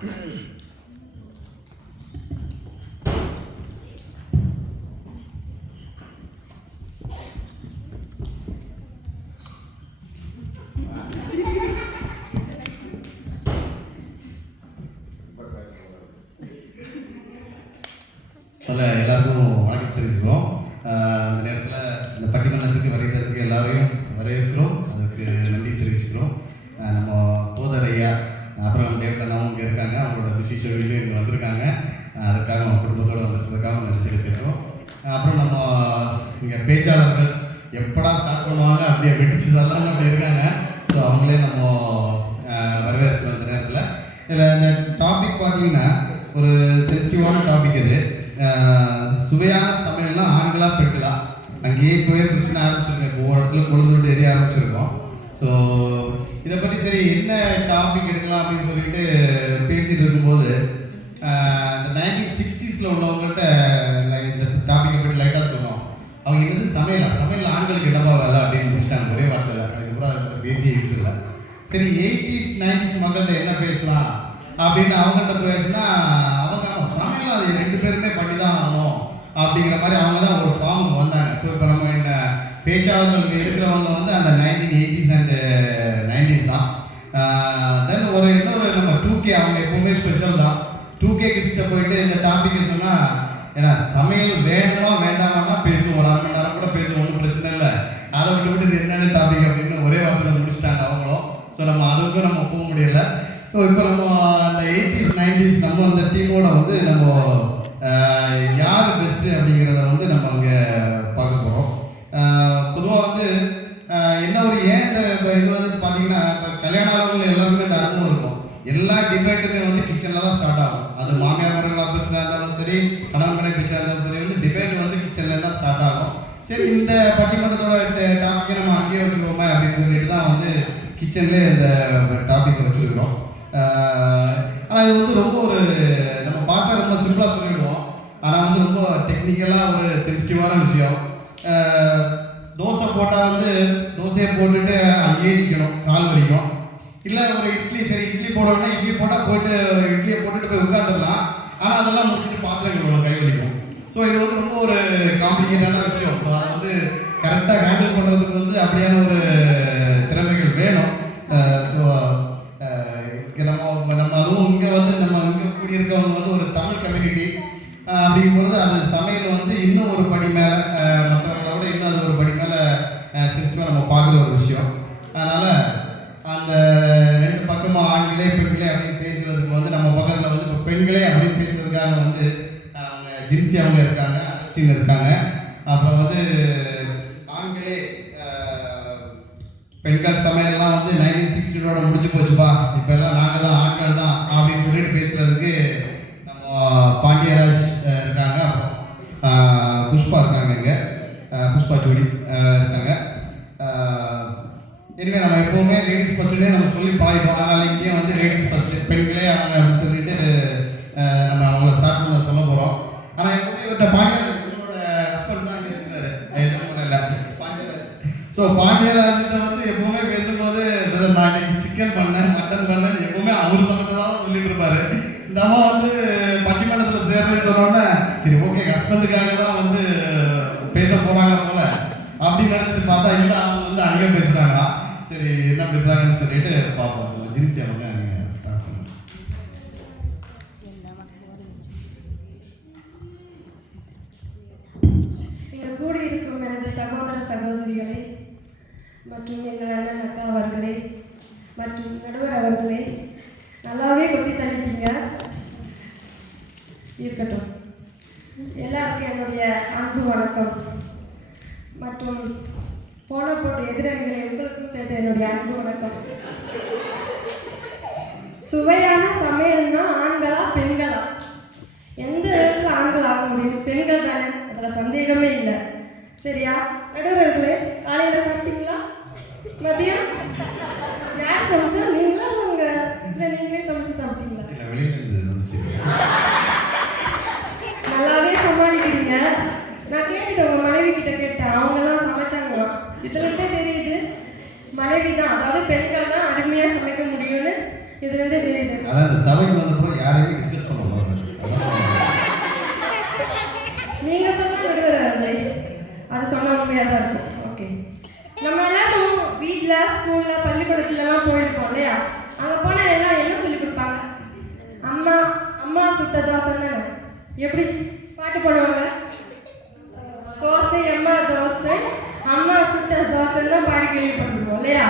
எல்லாருக்கும் வணக்கம் தெரிவிச்சுக்கிறோம். அந்த நேரத்தில் இந்த பட்டிமன்றத்துக்கு வரைகிறதுக்கு எல்லாரையும் வரவேற்கிறோம். அதுக்கு நன்றி தெரிவிச்சுக்கிறோம். நம்ம போதர் ஐயா அப்புறம் டேப்டனாவும் இங்கே இருக்காங்க. அவங்களோட பிசி ஷெடியூல்லையும் இங்கே வந்திருக்காங்க. அதற்காக நம்ம குடும்பத்தோடு வந்திருக்கிறதுக்காக நன்றி செலுத்திக்கிறோம். அப்புறம் நம்ம இங்கே பேச்சாளர்கள் எப்படா ஸ்டார்ட் பண்ணுவாங்க அப்படியே வெட்டிச்சு தரலாம்னு அப்படி இருக்காங்க. ஸோ அவங்களே நம்ம வரவேற்கிறோம். அந்த நேரத்தில் இதில் இந்த டாபிக் பார்த்தீங்கன்னா ஒரு சென்சிட்டிவான டாபிக் இது. சுவையான சமையல்னா ஆண்களா பெண்களா அங்கேயே பிரச்சனை ஆரம்பிச்சிருக்கோம். இப்போ ஒவ்வொரு இடத்துல கொழுந்து விட்டு எரிய ஆரம்பிச்சிருக்கோம். ஸோ இதை பற்றி சரி என்ன டாபிக் எடுக்கலாம் அப்படின்னு சொல்லிட்டு பேசிகிட்டு இருக்கும்போது இந்த 1960s உள்ளவங்கள்ட்ட இந்த டாப்பிக்கை பற்றி லைட்டாக சொன்னோம். அவங்க என்னது சமையல் ஆண்களுக்கு என்னப்பா வேலை அப்படின்னு முடிச்சிட்டாங்க ஒரே வார்த்தையில். அதுக்கப்புறம் அதை பற்றி பேசிய யூஸ் இல்லை. சரி 80s 90s மக்கள்கிட்ட என்ன பேசலாம் அப்படின்னு அவங்கள்ட்ட பேசினா அவங்க சமையல் அதை 2 பேருமே பண்ணி தான் ஆகணும் அப்படிங்கிற மாதிரி அவங்க தான் ஒரு ஃபார்முக்கு வந்தாங்க. ஸோ இப்போ நம்ம என்ன பேச்சாளர்கள் இங்கே இருக்கிறவங்க வந்து அந்த 1980s அண்ட் 90s தான். தென் இன்னொரு நம்ம 2K அவங்க எப்போவுமே ஸ்பெஷல் தான். 2K கிட்ஸ்கிட்ட போயிட்டு இந்த டாப்பிக்கை சொன்னால் ஏன்னா சமையல் வேணுமா வேண்டாமா பேசுவோம். ஒரு 1/2 மணி நேரம் கூட பேசுவோம், ஒன்றும் பிரச்சனை இல்லை. அதை விட்டு இது என்னென்ன டாபிக் அப்படின்னு ஒரே வார்த்தையில் முடிச்சுட்டாங்க அவங்களும். ஸோ நம்ம அதுக்கும் நம்ம போக முடியலை. ஸோ இப்போ நம்ம அந்த 80s 90s நம்ம அந்த டீமோட வந்து நம்ம யார் பெஸ்ட்டு அப்படிங்கிறத வந்து நம்ம அங்கே பார்க்க போகிறோம். பொதுவாக வந்து என்ன ஒரு ஏன் இந்த இது வந்து பார்த்தீங்கன்னா இப்போ கல்யாண ஆகிறவங்க எல்லாருமே இந்த அனுபவம் இருக்கும். எல்லா டிபேட்டுமே வந்து கிச்சனில் தான் ஸ்டார்ட் ஆகும். அது மாமியார் மருமகளாக பிரச்சனை இருந்தாலும் சரி, கணவன் மனைவி பிரச்சனை இருந்தாலும் சரி, வந்து டிபேட் வந்து கிச்சனில் தான் ஸ்டார்ட் ஆகும். சரி இந்த பட்டிமன்றத்தோட டாப்பிக்கை நம்ம அங்கேயே வச்சுருவோமே அப்படின்னு சொல்லிட்டு தான் வந்து கிச்சன்லேயே இந்த டாப்பிக்கை வச்சுருக்கிறோம். ஆனால் இது வந்து ரொம்ப ஒரு நம்ம பார்த்தா ரொம்ப சிம்பிளாக சொல்லிவிடுவோம். ஆனால் வந்து ரொம்ப டெக்னிக்கலாக ஒரு சென்சிட்டிவான விஷயம். தோசை போட்டால் வந்து தோசையை போட்டுட்டு அங்கேயே நிற்கணும், கால் வலிக்கும். இல்லை ஒரு இட்லி போடணும்னா இட்லி போட்டால் போயிட்டு இட்லியை போட்டுட்டு போய் உட்காந்துடலாம். ஆனால் அதெல்லாம் முடிச்சுட்டு பாத்திரம் கழுவணும், கை வலிக்கும். ஸோ இது வந்து ரொம்ப ஒரு காம்ப்ளிகேட்டான விஷயம். ஸோ அதை வந்து கரெக்டாக ஹேண்டில் பண்ணுறதுக்கு வந்து அப்படியான ஒரு திறமைகள் வேணும். ஸோ நம்ம அதுவும் இங்கே வந்து நம்ம இங்கே கூடியிருக்கவங்க வந்து ஒரு தமிழ் கம்யூனிட்டி அப்படிங்கும்போது அது சமையல் வந்து இன்னும் ஒரு படி மேலே மற்றவங்கள விட இன்னும் அது ஒரு படி மேலே சிரிச்சுமா நம்ம பார்க்குற ஒரு விஷயம். அதனால் அந்த 2 பக்கமும் ஆண்களே பெண்களே அப்படின்னு பேசுகிறதுக்கு வந்து நம்ம பக்கத்தில் வந்து இப்போ பெண்களே அப்படின்னு பேசுகிறதுக்காக வந்து அவங்க ஜின்சி அவங்க இருக்காங்க, அகஸ்டின் இருக்காங்க. அப்புறம் வந்து ஆண்களே பெண்கள் சமையல்லாம் வந்து 1960 முடிஞ்சு போச்சுப்பா, இப்போ எல்லாம் நாங்கள் தான் ஆண்கள் தான் அப்படின்னு சொல்லிட்டு பேசுகிறதுக்கு நம்ம பாண்டியராஜ் இருக்காங்க. அப்புறம் புஷ்பா இருக்காங்க, இங்கே புஷ்பா ஜோடி இருக்காங்க. இனிமேல் நம்ம எப்போவுமே லேடிஸ் ஃபஸ்ட்டுன்னே நம்ம சொல்லி பழகிட்டோம். அதனால் இங்கேயும் வந்து லேடிஸ் ஃபஸ்ட்டு, பெண்களே அவங்க அப்படின்னு சொல்லிட்டு நம்ம அவங்கள ஸ்டார்ட் பண்ண சொல்ல போகிறோம். ஆனால் எப்போவுமே இவர்கிட்ட பாண்டியராஜ் இவங்களோட ஹஸ்பண்ட் தான் இங்கே இருக்கிறாரு, எதுவும் இல்லை பாண்டியராஜ். ஸோ பாண்டியராஜ்கிட்ட வந்து எப்போவுமே பேசும்போது நான் இன்னைக்கு சிக்கன் பண்ணேன், மட்டன் பண்ணேன்னு எப்போவுமே அவர் சமைச்சதான் சொல்லிட்டு இருப்பாரு. இந்த அம்மா வந்து பட்டிமன்றத்தில் சேர்றேன்னு சொன்னோன்னே சரி ஓகே ஹஸ்பண்டுக்காக தான் வந்து பேச போகிறாங்க போல அப்படின்னு நினச்சிட்டு பார்த்தா இல்லை அவங்க வந்து அங்கே பேசுகிறாங்களா. சரி என்ன பேசுகிறாங்கன்னு சொல்லிட்டு பார்ப்போம். ஜின்சி அவங்க ஸ்டார்ட் பண்ணுங்க. இங்கே கூடியிருக்கும் எனது சகோதர சகோதரிகளே மற்றும் எங்கள் அண்ணன் அக்கா அவர்களே மற்றும் நடுவர் அவர்களே, நல்லாவே கொட்டி தள்ளிட்டீங்க. இருக்கட்டும். எல்லாருக்கும் என்னுடைய அன்பு வணக்கம். மற்றும் போன போட்டு எதிரணிகளை உங்களுக்கும் சேர்த்து என்னுடைய அன்பு வணக்கம். சுவையான சமையல்னா ஆண்களா பெண்களா? எந்த இடத்துல ஆண்கள் ஆக முடியும்? பெண்கள் தானே, அதில் சந்தேகமே இல்லை. சரியா? நடுவர்களே, காலையில் சாப்பிட்டீங்களா? மதியம் யார் சமைச்சா? நீங்களா அவங்க இல்லை நீங்களே சமைச்சு சாப்பிட்டீங்களா? நல்லாவே சமாளிக்கிறீங்க. நான் கேட்டுட்டேன், உங்கள் மனைவி கிட்ட கேட்டேன், அவங்க தான் சமைச்சாங்களாம். இதுலேருந்தே தெரியுது மனைவி தான், அதாவது பெண்கள் தான் அருமையாக சமைக்க முடியும்னு இதுலேருந்தே தெரியுது. அதான் இந்த சபைக்கு வந்தப்பறம் யாரையுமே டிஸ்கஸ் பண்ண மாட்டாரு. நீங்கள் சொன்ன நடுவர்களே அது சொன்ன உண்மையாக தான் இருக்கும். ஓகே, நம்ம எல்லாரும் வீட்டில் ஸ்கூலில் பள்ளிக்கூடத்துலலாம் போயிருப்போம் இல்லையா? அங்கே போனால் எல்லாம் என்ன சொல்லி கொடுப்பாங்க? அம்மா அம்மா சுட்ட தோசை தானே. எப்படி பாட்டு போடுவாங்க? தோசை அம்மா தோசை அம்மா சுட்ட தோசைன்னு தான் பாடி கேள்விப்பட்டிருப்போம் இல்லையா?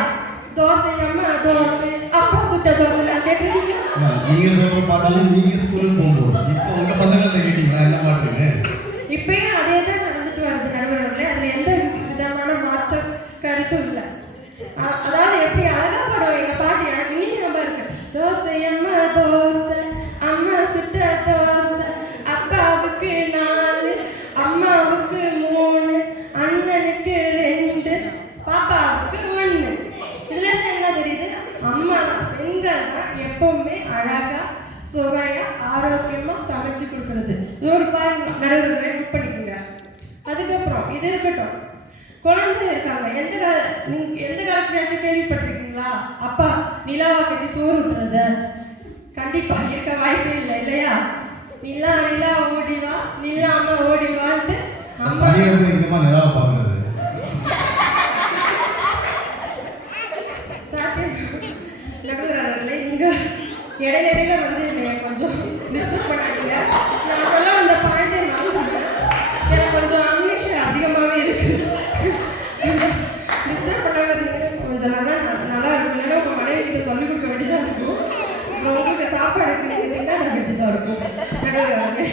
தோசை அம்மா தோசை அப்பா சுட்ட தோசை கேட்டிருக்கீங்க? நீங்கள் சொல்கிற பாட்டாலும் நீங்கள் ஸ்கூலுக்கு போகும்போது இப்போ உங்கள் பசங்கள்ட்ட கேட்டீங்களா என்ன பாட்டுங்க? இப்பயும் அதே தான் நடந்துட்டு வருது நடுவர்களே. அதில் எந்த விதமான மாற்ற கருத்தும் இல்லை. அதாவது எப்படி அழகா படம் எங்கள் பாட்டு எனக்கு இன்னும் ஞாபகம் இருக்கு. தோசை அம்மா தோசை அம்மா சுட்ட தோசை அப்பாவுக்கு 4 அம்மாவுக்கு 3 அண்ணனுக்கு 2 பாப்பாவுக்கு 1. இதுல இருந்து என்ன தெரியுது? அம்மா தான், பெண்கள் தான் எப்பவுமே அழகா சுவையா ஆரோக்கியமா சமைச்சு கொடுக்கறது. இது ஒரு பாயிண்ட் நடுவர்களை நோட் பண்ணிக்கோங்க. அதுக்கப்புறம் இது இருக்கட்டும், குழந்தை இருக்காங்க. எந்த காலத்துலயாச்சும் கேள்விப்பட்டிருக்கீங்களா அப்பா நிலாவை கட்டி சோறு விட்டுறத? கண்டிப்பா இருக்க வாய்ப்பே இல்லை இல்லையா? நிலா நிலா ஓடிவா நிலாம ஓடிவான்ட்டு அம்மா எங்கம்மா நிலாவை பார்க்கறது சாத்தியம். நடுவர்களே நீங்க இடையில வந்து என்னை கொஞ்சம் டிஸ்டர்ப் பண்ணாதீங்க. நான் சொல்ல வந்த பாயிண்டே மறந்துடுவேன். எனக்கு கொஞ்சம் அம்னிஷா அதிகமாகவே இருக்கு. டிஸ்டர்ப் பண்ணாமல் இருந்தீங்கன்னா கொஞ்சம் நல்லா இருக்கும். இல்லைன்னா உங்கள் மனைவி கிட்ட சொல்லிக் கொடுக்க வேண்டியதாக இருக்கும். உங்களுக்கு சாப்பாடுக்கு நீங்கள் திண்டாட வேண்டியதாக இருக்கும் நடுவர்களே.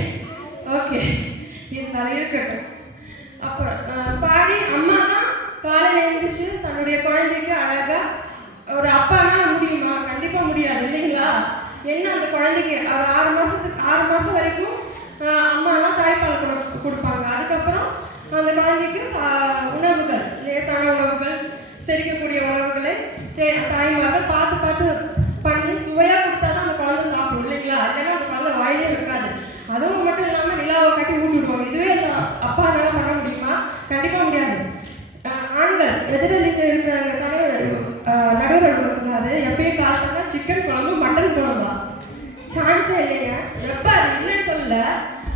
ஓகே, இருந்தாலும் இருக்கட்டும். அப்புறம் பாடி அம்மா தான் காலையில் எழுந்திரிச்சு தன்னுடைய குழந்தைக்கு அழகாக ஒரு அப்பானால முடியுமா? கண்டிப்பாக முடியாது இல்லைங்களா? என்ன அந்த குழந்தைக்கு ஒரு 6 மாதம் வரைக்கும் அம்மாலாம் தாய்ப்பால் கொடுப்பாங்க. அதுக்கப்புறம் அந்த குழந்தைக்கு உணவுகள், லேசான உணவுகள், செரிக்கக்கூடிய உணவுகளை தாய்மார்கள் பார்த்து பண்ணி சுவையாக கொடுத்தா தான் அந்த குழந்தை சாப்பிடும் இல்லைங்களா? இல்லைன்னா அந்த குழந்தை வாயிலே இருக்காது. அதுவும் மட்டும் இல்லாமல் நிலாவை காட்டி ஊட்டி விடுவாங்க. இதுவே அந்த அப்பானால பண்ண முடியுமா? கண்டிப்பாக முடியாது. ஆண்கள் எதிரில் இருக்கிறாங்க. நடுவர்கள் சொன்னார், எப்பயும் கால் பண்ணால் சிக்கன் குழம்பு மட்டன் குழம்பா? சான்ஸே இல்லைங்க. எப்போ அது இல்லைன்னு சொல்லல.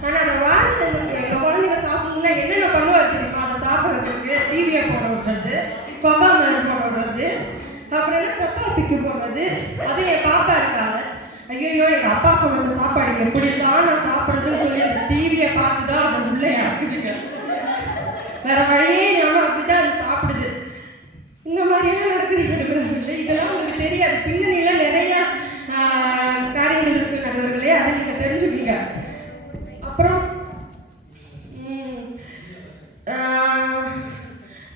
ஆனால் அதை வாழ்ந்து எங்கள் குழந்தைங்க சாப்பிடணும்னா என்னென்ன பண்ணுவார் தெரியுமா? அதை சாப்பிட வைக்கிறதுக்கு டிவியை போட விடுறது, கொக்கா மேலே போட விடுறது, அப்புறம் என்ன பெப்பா பிக்கு போடுறது. அது என் பாப்பா இருக்காங்க. ஐயோ எங்கள் அப்பா சமைச்ச சாப்பாடு எப்படிலாம் நான் சாப்பிட்றதுன்னு சொல்லி அந்த டிவியை பார்த்து தான் அதை உள்ளே இறக்குதுங்க. வேற வழியே இல்லாமல் அப்படி தான் அது சாப்பிடுது. இந்த மாதிரியெல்லாம் நடக்குது. இதெல்லாம் உங்களுக்கு தெரியாது. பின்னணியில் நிறையா காரியங்கள் இருக்குது நடுவர்களே. அதை நீங்கள் தெரிஞ்சுக்கீங்க. அப்புறம்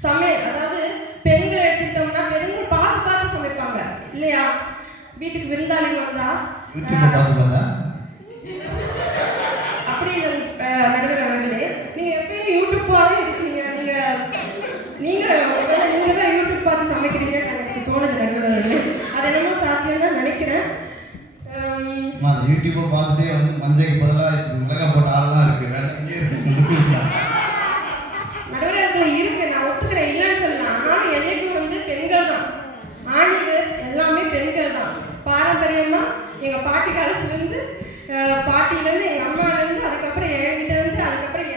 சமையல், அதாவது பெண்கள் எடுத்துக்கிட்டோம்னா பெண்கள் பார்த்து சமைப்பாங்க இல்லையா? வீட்டுக்கு விருந்தாளி வந்தா அப்படி நடுவர் அவர்களே, நீங்கள் எப்பயும் யூடியூப்பாகவே இருக்கீங்க. நீங்கள் தான் யூடியூப் பார்த்து சமைக்கிறீங்கன்னு எனக்கு தோணுது நடுவர் அவர்களே. அது என்னமோ சாத்தியம் தான் நினைக்கிறேன். யூடியூப்பை பார்த்துட்டே வந்து மஞ்சளுக்கு பதிலாக மிளகா போட்ட ஆள்லாம் இருக்கு. நடுவர்கள் இருக்கு, நான் ஒத்துக்கிறேன், இல்லைன்னு சொல்லலாம். ஆனாலும் என்னைக்கும் வந்து பெண்கள் தான், ஆணிகள் எல்லாமே பெண்கள் தான். பாரம்பரியமாக எங்கள் பாட்டி காலத்துலேருந்து, பாட்டியிலேருந்து, எங்கள் அம்மாலேருந்து, அதுக்கப்புறம் என்கிட்டேருந்து, அதுக்கப்புறம்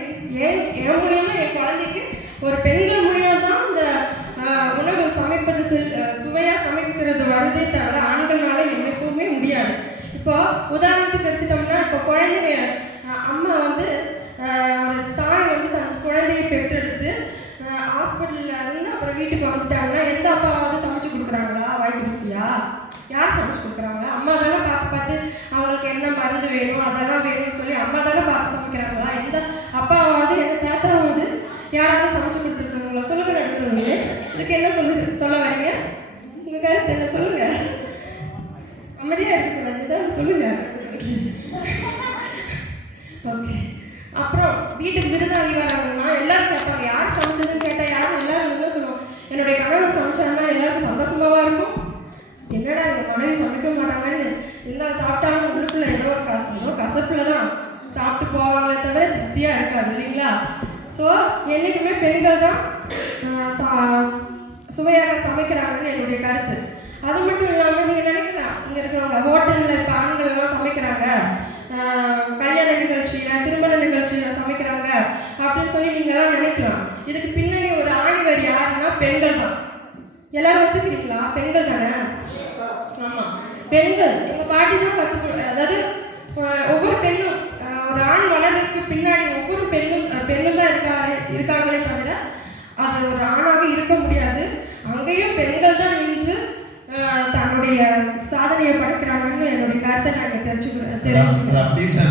என் மூலியமா என் குழந்தைக்கு ஒரு பெண்கள் மூலியம் தான் இந்த உணவு சமைப்பது சுவையாக சமைக்கிறது வருதே தவிர ஆண்கள்னால என்னைக்குமே முடியாது. இப்போ உதாரணத்துக்கு எடுத்துட்டோம்னா, இப்போ குழந்தைங்க அம்மா வந்து ஒரு தாய் வந்து தன் குழந்தையை பெற்றெடுத்து ஹாஸ்பிட்டலில் இருந்து அப்புறம் வீட்டுக்கு வந்துட்டாங்கன்னா எந்த அப்பாவாவது சமைச்சு கொடுக்குறாங்களா? வாய்க்கு ருசியா? யார் சமைச்சு கொடுக்குறாங்க? அம்மா தானே பார்த்து அவங்களுக்கு என்ன மருந்து வேணும் அதெல்லாம் வேணும்னு சொல்லி அம்மா தானே பார்த்து சமைக்கிறாங்களா? எந்த அப்பாவாவது எந்த தாத்தாவாவது யாராவது சமைச்சு கொடுத்துருக்காங்களா? சொல்லுங்க நடுவர்களே, இதுக்கு என்ன சொல்ல வரீங்க? உங்கள் கருத்து என்ன? சொல்லுங்க. அமைதியாக இருக்கக்கூடாது, இதான் சொல்லுங்க. ஓகே, அப்புறம் வீட்டுக்கு விருந்தாளி வராங்கன்னா எல்லாரும் கேட்பாங்க, யார் சமைச்சதுன்னு கேட்டால் யாரும் எல்லாரும் என்ன சொல்லுவோம்? என்னுடைய கணவர் சமைச்சாருன்னா எல்லாருக்கும் சந்தோஷமாவா இருக்கும். என்னடா எங்கள் மனைவி சமைக்க மாட்டாங்கன்னு இருந்தால் சாப்பிட்டாலும் உள்ளுக்குள்ள ஏதோ கசப்புல தான் சாப்பிட்டு போவாங்களே தவிர திருப்தியாக இருக்காது இல்லைங்களா? ஸோ என்றைக்குமே பெண்கள் தான் சுவையாக சமைக்கிறாங்கன்னு என்னுடைய கருத்து. அது மட்டும் இல்லாமல் நீங்கள் நினைக்கலாம் இங்கே இருக்கிறவங்க ஹோட்டலில் இப்போ ஆண்கள் எல்லாம் சமைக்கிறாங்க, கல்யாண நிகழ்ச்சியில் திருமண நிகழ்ச்சியில் சமைக்கிறாங்க அப்படின்னு சொல்லி நீங்கள்லாம் நினைக்கலாம். இதுக்கு பின்னாடி ஒரு ஆணிவர் யாருன்னா பெண்கள் தான். எல்லாரும் ஒத்துக்கிறீங்களா? பெண்கள் தானே? ஆமாம், பெண்கள். எங்கள் பாட்டி தான் அதாவது ஒவ்வொரு பெண்ணும் ஒரு ஆண் வளர்றதுக்கு பின்னாடி ஒவ்வொரு பெண்ணும் தான் இருக்காங்களே தவிர அது ஒரு ஆணாக இருக்க முடியாது. அங்கேயும் பெண்கள் தான் நின்று தன்னுடைய சாதனையை படைக்கிறாங்கன்னு என்னுடைய கருத்தை நாங்கள் தெரிஞ்சுக்கிறோம். அப்படின்னு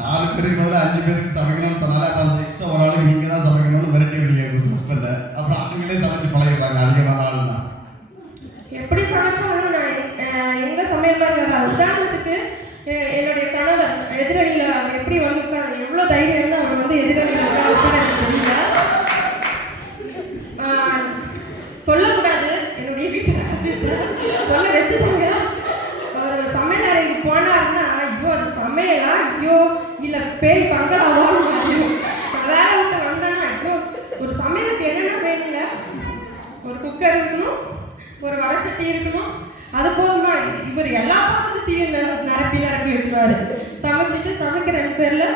4 பேருக்கு பதில் 5 பேருக்கு சமைக்கணும்னு சொன்னாலே அப்போ அந்த எக்ஸ்ட்ரா ஒரு ஆளுக்கு நீங்கள் தான் சமைக்கணும்னு மிரட்டிடுவீங்க ஹஸ்பண்டை. அப்புறம் அவங்களே சமைச்சு பழகிடுறாங்க அதிகமான ஆள் தான். எப்படி சமைச்சாலும் நான் எங்கள் சமையல் மாதிரி வராது. உதாரணத்துக்கு என்னுடைய கணவர் எதிரணியில் அவர் எப்படி வந்து உட்காந்து எவ்வளோ தைரியம் இருந்தால் அவர் வந்து எதிரணியில் உட்காந்து எனக்கு தெரியல. சொல்லக்கூடாது, என்னுடைய வீட்டு ரகசியத்தை சொல்ல வச்சுட்டாங்க. அவர் சமையல் அறைக்கு போனாருன்னா ஐயோ அது சமையலா, ஐயோ இல்லை பேய் பங்களாவான்னு அறியும். வேலை விட்டு வந்தேன்னா ஐயோ ஒரு சமையலுக்கு என்னென்ன வேணுங்க, ஒரு குக்கர் இருக்கணும், ஒரு வடைச்சட்டி இருக்கணும், அது போதுமா? இவர் எல்லா பாத்திரத்தையும் நிரப்பி வச்சுருவாரு. சமைச்சிட்டு சமைக்கிற 2 பேரில்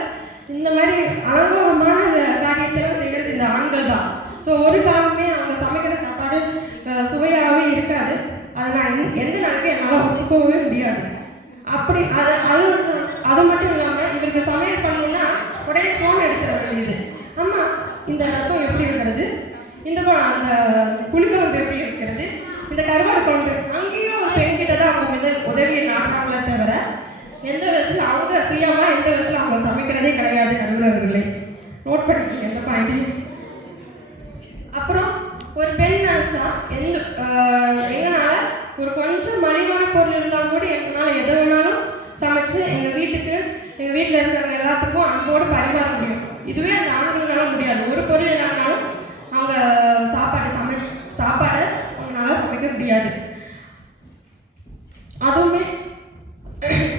இந்த மாதிரி அலங்கோலமான காரியத்தெல்லாம் செய்கிறது இந்த ஆண்கள் தான். ஸோ ஒரு காலமே அவங்க சமைக்கிற சாப்பாடு சுவையாகவே இருக்காது. அதை நான் எந்த நாளைக்கும் என்னால் ஒத்துக்கவே முடியாது. அப்படி அது மட்டும் இல்லாமல் இவருக்கு சமையல் பண்ணணும்னா உடனே ஃபோன் எடுத்துட வேண்டியது. ஆமாம், இந்த ரசம் எப்படி இருக்கிறது, இந்த புளிக்குழம்பு எப்படி இருக்கிறது, இந்த கருவாடு குழம்பு, அங்கேயும் ஒரு பெண்கிட்ட தான் அவங்க உதவியை நாடுறாங்களே தவிர எந்த விதத்தில் அவங்க சுயமாக எந்த விதத்தில் அவங்க சமைக்கிறதே கிடையாது. நண்பர்களே நோட் பண்ணிக்கோங்க எந்த பாயிண்ட்டையும். அப்புறம் ஒரு பெண் நினச்சா எங்களால் ஒரு கொஞ்சம் மலிவான பொருள் இருந்தால் கூட எங்களால் எதை வேணாலும் சமைச்சு எங்கள் வீட்டில் இருக்கிறவங்க எல்லாத்துக்கும் அன்போடு பரிமாற முடியும். இதுவே அந்த ஆண்களால முடியாது. ஒரு பொருள் இல்லைனாலும் அவங்க சாப்பாடை அவங்களால சமைக்க முடியாது.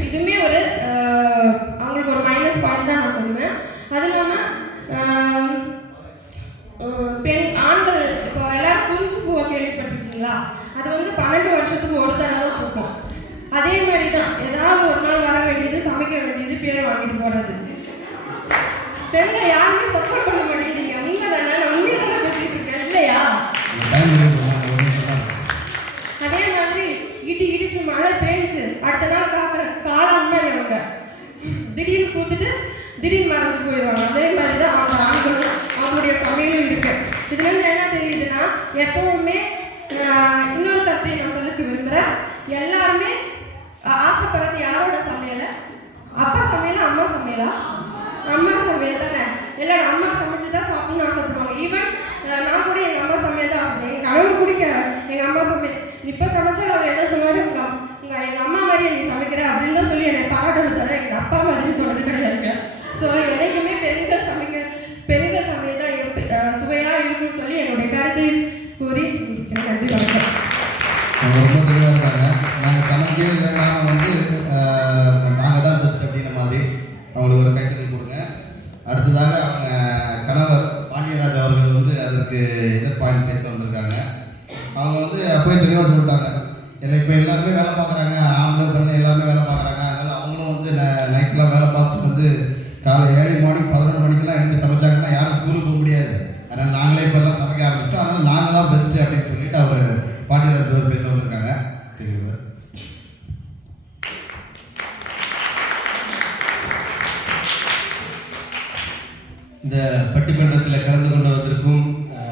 இதுவுமே ஒரு அவங்களுக்கு ஒரு மைனஸ் பாயிண்ட் தான் நான் சொல்லுவேன். அது இல்லாமல் ஆண்கள் இப்போ எல்லாரும் குஞ்சு பூவை கேள்விப்பட்டிருக்கீங்களா? அது வந்து 12 வருஷத்துக்கு ஒரு தடவை பூக்கும். அதே மாதிரி தான் ஏதாவது ஒரு நாள் வர வேண்டியது, சமைக்க வேண்டியது, பேர் வாங்கிட்டு போகிறது. பெண்கள் யாருமே சப்போர்ட் பண்ண மாட்டேங்கிறீங்க. உண்மை தானே? நான் உண்மையை தானே பேசிட்டு இருக்கேன் இல்லையா? அதே மாதிரி இடிச்சு மழை பேஞ்சு அடுத்த நாள் காக்கிற காளான் மாதிரி அவங்க திடீர்னு பூத்துட்டு திடீர்னு மறைஞ்சு போயிடுவாங்க. அதே மாதிரி தான் அவங்க ஆண்களும் அவங்களுடைய சமையலும் இருக்கு. இதுலேருந்து என்ன தெரியுதுன்னா எப்பவுமே இன்னொரு கருத்தை நான் சொல்லிக்க விரும்புகிறேன். எல்லாருமே ஆசைப்படுறது யாரோட சமையலை? அப்பா சமையலா அம்மா சமையலா? அம்மா சமையல் தானே. எல்லாரும் அம்மா சமைச்சு தான் சாப்பிடணும்னு ஆசைப்படுவாங்க. ஈவன் நான் கூட எங்கள் அம்மா சமையல் தான் ஆகணும். எங்கள் கணவர் பிடிக்க எங்கள் அம்மா சமையல். இப்போ சமைச்சாலும் அவர் என்ன சொல்லுவார், எங்கள் அம்மா மாதிரியே நீ சமைக்கிற அப்படின்னு தான் சொல்லி என்னை பாராட்டு தர. எங்கள் அப்பா மாதிரின்னு சொன்னது கிடையாதுங்க. ஸோ என்றைக்குமே பெண்கள் சமையல் தான் சுவையாக இருக்குன்னு சொல்லி என்னுடைய கருத்தை கூறி நன்றி வணக்கம். அவங்க ரொம்ப தெளிவாக இருக்காங்க. நாங்கள் சமைக்கவே இல்லைன்னா வந்து நாங்கள் தான் பெஸ்ட் அப்படின்ற மாதிரி அவங்களுக்கு ஒரு கைத்தறல் கொடுங்க. அடுத்ததாக அவங்க கணவர் பாண்டியராஜ் அவர்கள் வந்து அதற்கு எதிர்பார்த்து பேச வந்திருக்காங்க. அவங்க வந்து அப்போயே தெளிவாக சொல்லிட்டாங்க, இல்லை இப்போ எல்லாருமே வேலை பார்க்குறாங்க, ஆம்பளை பெண்ணு எல்லாருமே வேலை பார்க்குறாங்க. அதனால் அவங்களும் வந்து நைட்லாம் வேலை பார்த்துட்டு வந்து காலை ஏர்லி மார்னிங் 11 மணிக்கெல்லாம் எழுந்து சமைச்சாங்கன்னா யாரும் ஸ்கூலுக்கு போக முடியாது. அதனால் நாங்களே இப்போ எல்லாம் சமைக்க ஆரம்பிச்சிட்டோம். அதனால் நாங்கள் தான் பெஸ்ட்டு அப்படின்னு சொல்லிட்டு அவர் பாண்டியராஜ் பேச வந்திருக்காங்க. பேசுகிறார். இந்த பட்டிமன்றத்தில் கலந்து கொண்டு வந்திருக்கும்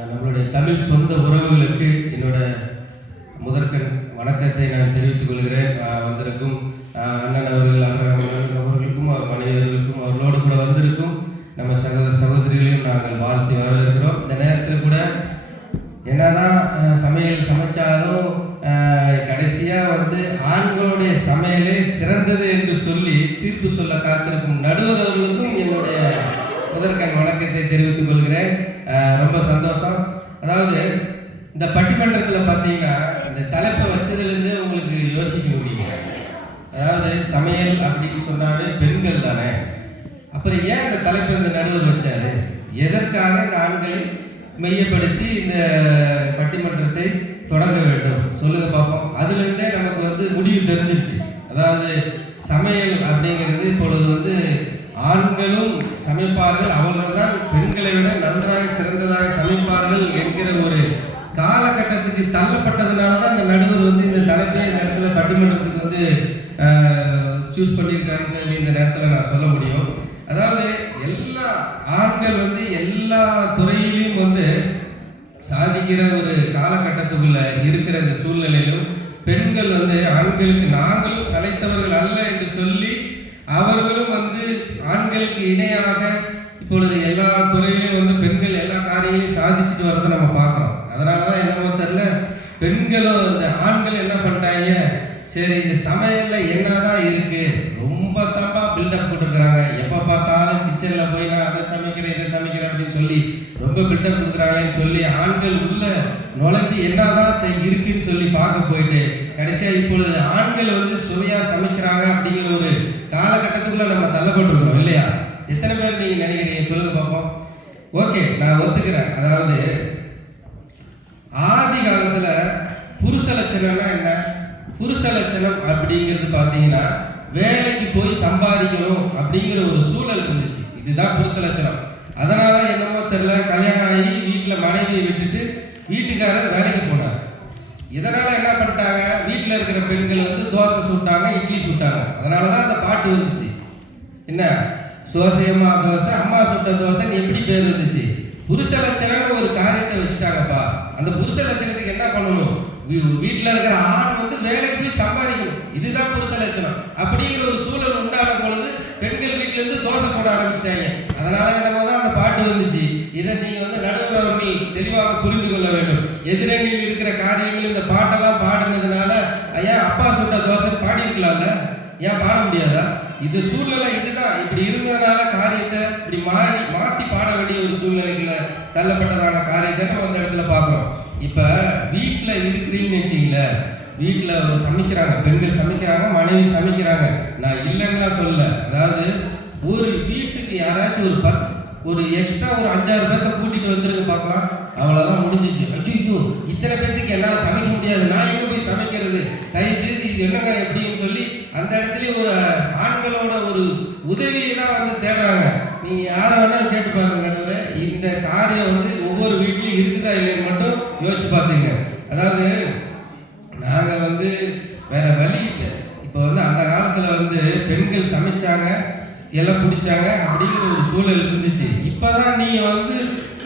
நம்மளுடைய தமிழ் சொந்த உறவுகளுக்கு என்னோட முதற்கண் வணக்கத்தை நான் தெரிவித்துக் கொள்கிறேன். வந்திருக்கும் அண்ணன் அவர்கள் அவர்களுக்கும் மனைவியர்களுக்கும் அவர்களோடு கூட வந்திருக்கும் நம்ம சகோதரிகளையும் நாங்கள் வாழ்த்து வரவேற்கிறோம். இந்த நேரத்தில் கூட என்னதான் சமைச்சாலும் கடைசியாக வந்து ஆண்களுடைய சமையலே சிறந்தது என்று சொல்லி தீர்ப்பு சொல்ல காத்திருக்கும் நடுவர் அவர்களுக்கும் என்னுடைய முதற்கண் வணக்கத்தை தெரிவித்துக் கொள்கிறேன். ரொம்ப சந்தோஷம். அதாவது இந்த பட்டிமன்றத்தில் பார்த்தீங்கன்னா இந்த தலைப்பை வச்சதுலேருந்து உங்களுக்கு யோசிக்க முடியும். அதாவது சமையல் அப்படின்னு சொன்னாலே பெண்கள் தானே. அப்புறம் ஏன் இந்த தலைப்பை இந்த நடுவர் வச்சாரு? எதற்காக இந்த ஆண்களை மையப்படுத்தி இந்த பட்டிமன்றத்தை தொடங்க வேண்டும்? சொல்லுங்க பார்ப்போம். அதுலேருந்தே நமக்கு வந்து முடிவு தெரிஞ்சிருச்சு. அதாவது சமையல் அப்படிங்கிறது இப்பொழுது வந்து ஆண்களும் சமைப்பார்கள், அவர்கள் தான் பெண்களை விட நன்றாக சிறந்ததாக சமைப்பார்கள் என்கிற ஒரு காலகட்டத்துக்கு தள்ளப்பட்டதுனால தான் இந்த நடுவர் வந்து இந்த தலைப்பை இந்த இடத்துல பட்டிமன்றத்துக்கு வந்து சூஸ் பண்ணியிருக்காருன்னு சொல்லி இந்த நேரத்தில் நான் சொல்ல முடியும். அதாவது எல்லா ஆண்கள் வந்து எல்லா துறையிலையும் வந்து சாதிக்கிற ஒரு காலகட்டத்துக்குள்ள இருக்கிற இந்த சூழ்நிலையிலும் பெண்கள் வந்து ஆண்களுக்கு நாங்களும் சளைத்தவர்கள் அல்ல என்று சொல்லி அவர்களும் வந்து ஆண்களுக்கு இணையாக இப்பொழுது எல்லா துறையிலையும் வந்து பெண்கள் எல்லா காரியங்களையும் சாதிச்சுட்டு வரதை நம்ம பார்க்குறோம். அதனால தான் என்னமோ தெரியல, பெண்களும் இந்த ஆண்கள் என்ன பண்ணிட்டாங்க, சரி இந்த சமையலில் என்னடா இருக்கு, ரொம்ப தாம்பா பில்டப் கொடுக்குறாங்க. எப்போ பார்த்தாலும் கிச்சனில் போய் நான் அதை சமைக்கிறேன் இதை சமைக்கிறேன் அப்படின்னு சொல்லி ரொம்ப பில்டப் கொடுக்குறாங்கன்னு சொல்லி ஆண்கள் உள்ள நுழைஞ்சி என்னதான் இருக்குன்னு சொல்லி பார்க்க போயிட்டு கடைசியாக இப்பொழுது ஆண்கள் வந்து சுவையாக சமைக்கிறாங்க அப்படிங்கிற ஒரு காலகட்டத்துக்குள்ள நம்ம தள்ளப்பட்டிருக்கிறோம் இல்லையா? எத்தனை பேர் நீங்கள் நினைக்கிறீங்க சொல்லுங்க பார்ப்போம். ஓகே, நான் ஒத்துக்கிறேன். அதாவது ஆதி காலத்தில் புருஷ லட்சணம்னா என்ன? புருஷ லட்சணம் அப்படிங்கிறது பார்த்தீங்கன்னா வேலைக்கு போய் சம்பாதிக்கணும் அப்படிங்கிற ஒரு சூழல் இருந்துச்சு. இதுதான் புருஷ லட்சணம். அதனால என்னமோ தெரியல, கல்யாணம் ஆகி வீட்டில் மனைவியை விட்டுட்டு வீட்டுக்காரர் வேலைக்கு போனார். இதனால என்ன பண்ணிட்டாங்க, வீட்டில் இருக்கிற பெண்கள் வந்து தோசை சுட்டாங்க, இட்லி சுட்டாங்க. அதனால தான் அந்த பாட்டு வந்துச்சு. என்ன, சோசையம்மா தோசை, அம்மா சுட்ட தோசைன்னு எப்படி பேர் வந்துச்சு? புருஷ லட்சணம்னு ஒரு காரியத்தை வச்சுட்டாங்கப்பா. அந்த புருஷ லட்சணத்துக்கு என்ன பண்ணணும், வீட்டில் இருக்கிற ஆண் வந்து வேலைக்கு போய் சம்பாதிக்கணும். இதுதான் புருஷ லட்சணம். அப்படிங்கிற ஒரு சூழல் உண்டான பொழுது பெண்கள் வீட்டிலேருந்து தோசை சுட ஆரம்பிச்சிட்டாங்க. அதனால என்னமோ தான் அந்த பாட்டு வந்துச்சு. இதை நீங்கள் வந்து நடுவர் அவர்கள் தெளிவாக புரிந்து கொள்ள வேண்டும். எதிரணியில் இருக்கிற காரியங்கள் இந்த பாட்டெல்லாம் பாடினதுனால ஏன் அப்பா சுட்ட தோசை பாடியிருக்கலாம்ல, ஏன் பாட முடியாதா? இது சூழ்நிலை இதுதான். இப்படி இருந்ததுனால காரியத்தை இப்படி மாற்றி பாட வேண்டிய ஒரு சூழ்நிலைக்குள்ள தள்ளப்பட்டதான காரியத்தை நம்ம அந்த இடத்துல பார்க்குறோம். இப்போ வீட்டில் இருக்கிறீங்கன்னு வச்சிங்களேன், வீட்டில் சமைக்கிறாங்க, பெண்கள் சமைக்கிறாங்க, மனைவி சமைக்கிறாங்க. நான் இல்லைன்னா சொல்லலை. அதாவது ஒரு வீட்டுக்கு யாராச்சும் ஒரு எக்ஸ்ட்ரா ஒரு 5-6 பேர்த்த கூட்டிகிட்டு வந்துருங்க பார்க்கலாம், அவ்வளோதான் முடிஞ்சிச்சு. ஐயோ இத்தனை பேர்த்துக்கு என்னால் சமைக்க முடியாது, நான் எங்கே போய் சமைக்கிறது, தயவுசெய்து இது என்னங்க எப்படின்னு சொல்லி அந்த இடத்துல ஒரு ஆண்களோட ஒரு உதவியை தான் வந்து தேடுறாங்க. நீங்கள் யாரை வேணாலும் கேட்டு பாருங்க நடுவே, இந்த காரியம் வந்து ஒவ்வொரு வீட்லையும் இருக்குதா இல்லைன்னு மட்டும் யோசிச்சு பார்த்துங்க. அதாவது நாங்கள் வந்து வேற வழி இல்லை. இப்போ வந்து அந்த காலத்தில் வந்து பெண்கள் சமைச்சாங்க, எல்லாம் பிடிச்சாங்க அப்படிங்கிற ஒரு சூழல் இருந்துச்சு. இப்போதான் நீங்கள் வந்து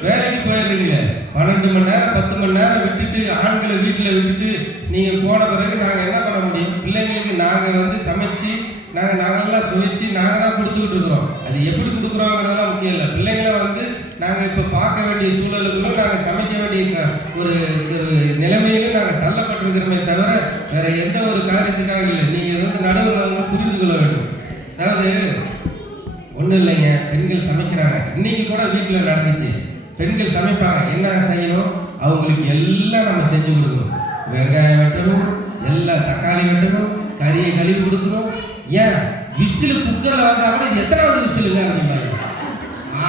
வேலைக்கு போயிடுறீங்களே, 12 மணி நேரம் 10 மணி நேரம் விட்டுட்டு ஆண்களை வீட்டில் விட்டுட்டு நீங்கள் போன பிறகு நாங்கள் என்ன பண்ண முடியும்? பிள்ளைங்களுக்கு நாங்கள் வந்து சமைச்சு நாங்கள்லாம் சுவைச்சு நாங்கள் தான் கொடுத்துக்கிட்டு இருக்கிறோம். அது எப்படி கொடுக்குறோங்கிறதெல்லாம் முக்கியம் இல்லை. பிள்ளைங்களை வந்து நாங்கள் இப்போ பார்க்க வேண்டிய சூழலுக்குள்ள நாங்கள் சமைக்க வேண்டிய ஒரு நிலைமையிலும் நாங்கள் தள்ளப்பட்டிருக்கிறோமே தவிர வேற எந்த ஒரு காரியத்துக்காக இல்லை. நீங்கள் வந்து நடுவில் புரிந்து கொள்ள வேண்டும். அதாவது ஒன்றும் இல்லைங்க, பெண்கள் சமைக்கிறாங்க. இன்னைக்கு கூட வீட்டில் நடந்துச்சு, பெண்கள் சமைப்பாங்க. என்ன செய்யணும், அவங்களுக்கு எல்லாம் நம்ம செஞ்சு கொடுக்கணும். வெங்காயம் வெட்டணும், எல்லாம் தக்காளி வெட்டணும், கறியை கழுவி கொடுக்கணும். ஏன் விசிலு குக்கரில் வந்தால் கூட இது எத்தனாவது விசிலுங்க அப்படிம்பாங்க.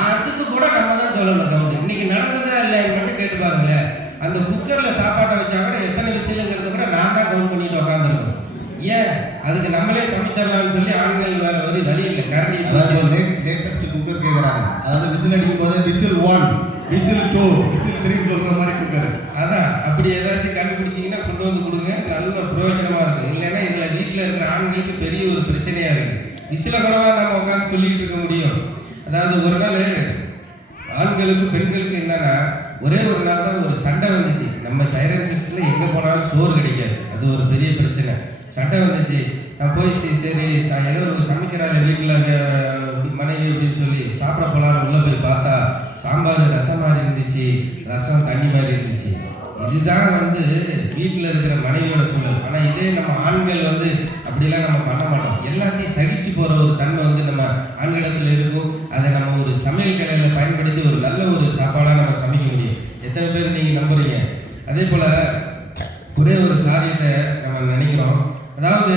அதுக்கு கூட நம்ம தான் சொல்லணும் கவுண்ட். இன்னைக்கு நடந்ததா இல்லைன்னு மட்டும் கேட்டு பாருங்களேன். அந்த குக்கரில் சாப்பாட்டை வச்சா கூட எத்தனை விசிலுங்கிறத கூட நான் தான் கவுண்ட் பண்ணிட்டு உட்காந்துருக்கணும். ஏன் அதுக்கு நம்மளே சமைச்சிடலாம்னு சொல்லி ஆண்கள் வேற ஒரு வழி இல்லை. கரண்டி லேட்டஸ்ட் குக்கர் கேட்குறாங்க. அதாவது விசில் அடிக்கும் போது விசில் 1, விசில் 2, விசில் 3 சொல்கிற மாதிரி குக்கர். அதான் அப்படி ஏதாச்சும் கண்டுபிடிச்சிங்கன்னா கொண்டு வந்து கொடுங்க, நல்ல பிரயோஜனமாக இருக்கும். இல்லைன்னா இதில் வீட்டில் இருக்கிற ஆண்களுக்கு பெரிய ஒரு பிரச்சனையாக இருக்குது. விசில கூடவா நம்ம உட்காந்து சொல்லிக்கிட்டு இருக்க முடியும்? அதாவது ஒரு நாள் ஆண்களுக்கும் பெண்களுக்கும் என்னன்னா, ஒரே ஒரு நாள் தான் ஒரு சண்டை வந்துச்சு. நம்ம சைரன் சிஸ்டரில் எங்கே போனாலும் சோறு கிடைக்காது, அது ஒரு பெரிய பிரச்சனை. சண்டை வந்துச்சு. நான் போயிடுச்சு, சரி ஏதோ சமைக்கிறாள் வீட்டில் மனைவி அப்படின்னு சொல்லி சாப்பிட போகலான்னு உள்ளே போய் பார்த்தா சாம்பார் ரசம் மாதிரி இருந்துச்சு, ரசம் தண்ணி மாதிரி இருந்துச்சு. இதுதான் வந்து வீட்டில் இருக்கிற மனைவியோட சூழல். ஆனால் இதே நம்ம ஆண்கள் வந்து அப்படிலாம் நம்ம பண்ண மாட்டோம். எல்லாத்தையும் சகிச்சு போகிற ஒரு தன்மை வந்து நம்ம ஆண்களிடத்தில் இருக்கும். அதை நம்ம ஒரு சமையல் கலையில் பயன்படுத்தி ஒரு நல்ல ஒரு சாப்பாடாக நம்ம சமைக்க முடியும். எத்தனை பேர் நீங்கள் நம்புறீங்க? அதே போல் ஒரே ஒரு காரியத்தை நம்ம நினைக்கிறோம். அதாவது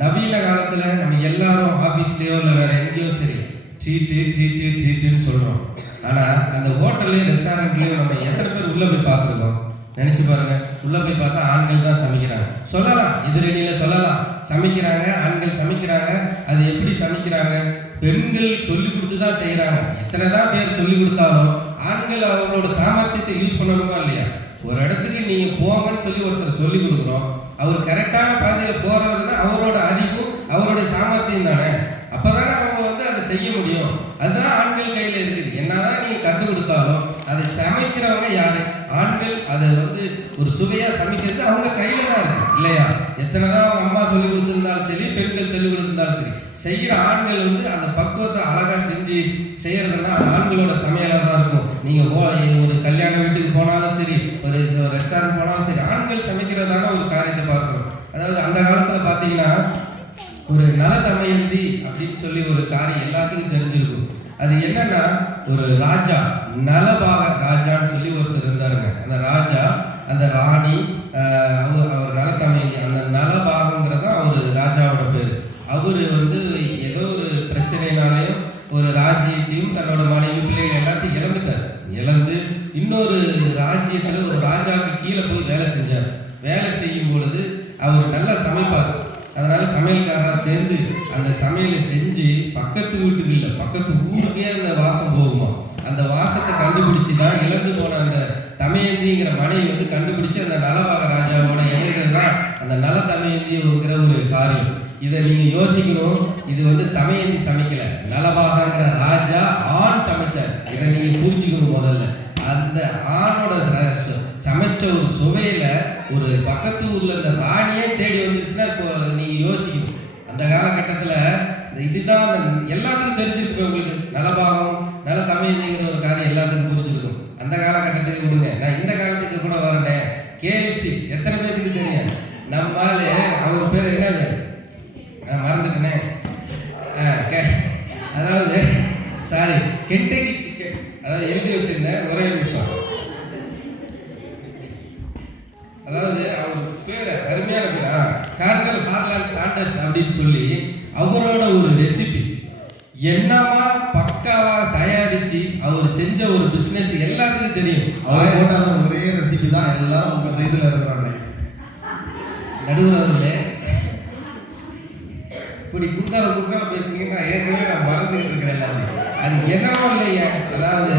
நவீன காலத்தில் நம்ம எல்லாரும் ஆஃபீஸ்லேயோ இல்லை வேறு எங்கேயோ சரி ட்ரீட்டுன்னு சொல்கிறோம். ஆனால் அந்த ஹோட்டல்லையும் ரெஸ்டாரண்ட்லேயும் நம்ம எத்தனை பேர் உள்ளே போய் பார்த்துருக்கோம்? நினச்சி பாருங்கள். உள்ளே போய் பார்த்தா ஆண்கள் தான் சமைக்கிறாங்க. சொல்லலாம், எதிரணியில் சொல்லலாம், சமைக்கிறாங்க, ஆண்கள் சமைக்கிறாங்க. அது எப்படி சமைக்கிறாங்க? பெண்கள் சொல்லி கொடுத்து தான் செய்கிறாங்க. எத்தனை தான் பேர் சொல்லி கொடுத்தாலும் ஆண்கள் அவங்களோட சாமர்த்தியத்தை யூஸ் பண்ணணுமா இல்லையா? ஒரு இடத்துக்கு நீங்கள் போங்கன்னு சொல்லி ஒருத்தர் சொல்லி கொடுக்குறோம். அவர் கரெக்டான பாதையில் போகிறதுன்னா அவரோட அறிவும் அவருடைய சாமர்த்தியம் தானே. அப்போ தானே அவங்க வந்து அதை செய்ய முடியும். அதுதான் ஆண்கள் கையில் இருக்குது. என்னதான் நீங்கள் கற்றுக் கொடுத்தாலும் அதை சமைக்கிறவங்க யார்? ஆண்கள். அதை வந்து ஒரு சுவையாக சமைக்கிறது அவங்க கையில் தான் இருக்குது இல்லையா? எத்தனை தான் அவங்க அம்மா சொல்லி கொடுத்துருந்தாலும் சரி, பெண்கள் சொல்லி கொடுத்துருந்தாலும் சரி, செய்கிற ஆண்கள் வந்து அந்த பக்குவத்தை அழகாக செஞ்சு செய்கிறதுனா அது ஆண்களோட சமையலாக தான் இருக்கும். நீங்கள் ஒரு கல்யாண வீட்டுக்கு போனாலும் சரி, ஒரு ரெஸ்டாரண்ட் போனாலும் சரி, ஆண்கள் சமைக்கிறதான ஒரு காரியத்தை பார்க்குறோம். அதாவது அந்த காலத்தில் பார்த்தீங்கன்னா ஒரு நல தமயந்தி அப்படின்னு சொல்லி ஒரு காரியம் எல்லாத்துக்கும் தெரிஞ்சிருக்கும். அது என்னன்னா, ஒரு ராஜா, நலபாக ராஜான்னு சொல்லி ஒருத்தர் இருந்தாருங்க. அந்த ராஜா, அந்த ராணி, அவர் நல தமயந்தி, அந்த நலபாகங்கிறதா அவர் ராஜாவோட பேர். அவர் வந்து ஏதோ ஒரு பிரச்சனைனாலையும் ஒரு ராஜ்யத்தையும் தன்னோட மனைவி பிள்ளைகள் எல்லாத்தையும் இழந்துட்டார். இழந்து இன்னொரு ராஜ்யத்தில் ஒரு ராஜாவுக்கு கீழே போய் வேலை செஞ்சார். வேலை செய்யும் பொழுது அவர் நல்லா சமைப்பார். அதனால சமையல்காரராக சேர்ந்து அந்த சமையலை செஞ்சு பக்கத்து வீட்டுக்கு இல்லை, பக்கத்து ஊருக்கே அந்த வாசம் போகுமா. அந்த வாசத்தை கண்டுபிடிச்சி தான் இழந்து போன அந்த தமயந்திங்கிற மனைவி வந்து கண்டுபிடிச்சி அந்த நலபாக ராஜாவோட இணைந்தது தான் அந்த நல தமயந்திங்கிற ஒரு காரியம். இதை நீங்கள் யோசிக்கணும். இது வந்து தமயந்தி சமைக்கலை, நலபாகங்கிற ராஜா ஆண் சமைச்சார். இதை நீங்கள் புரிஞ்சுக்கணும். முதல்ல அந்த ஆணோட சமைச்ச ஒரு சுவையில் ஒரு பக்கத்து ஊரில் இந்த ராணியே தேடி வந்துருச்சுன்னா இப்போ நீங்கள் யோசிக்கணும். அந்த காலகட்டத்தில் இதுதான் எல்லாத்துக்கும் தெரிஞ்சிருக்கும். உங்களுக்கு நலபாகம், நல தமயந்திங்கிற ஒரு காரியம் எல்லாத்துக்கும் புரிஞ்சிருக்கும். அந்த காலகட்டத்துக்கு விடுங்க, நான் இந்த காலத்துக்கு கூட வரேன். KFC எத்தனை பேருக்கு தெரியும்? நம்மால அவர் பேர் என்னது, நான் மறந்துட்டேனே. அதாவது சாரி, கென்டக்கி சிக்கன். அதாவது எழுதி வச்சிருந்தேன், ஒரே நிமிஷம். அதாவது அவர் பேர் அருமையான பேர், கர்னல் ஹார்லாண்ட் சாண்டர்ஸ் அப்படின்னு சொல்லி அவரோட ஒரு ரெசிபி என்னமா பக்காவா தயாரிச்சு அவர் செஞ்ச ஒரு பிசினஸ் எல்லாத்துக்கும் தெரியும். அவர் போட்ட அந்த ஒரே ரெசிபி தான் எல்லாரும் உங்க சைஸ்ல இருக்கிறாங்க. நடுவர் அவர்களே, இப்படி குறுக்கால பேசுனீங்கன்னா ஏற்கனவே நான் மறந்துட்டு இருக்கிறேன் எல்லாத்தையும். அது என்னமோ இல்லையா, அதாவது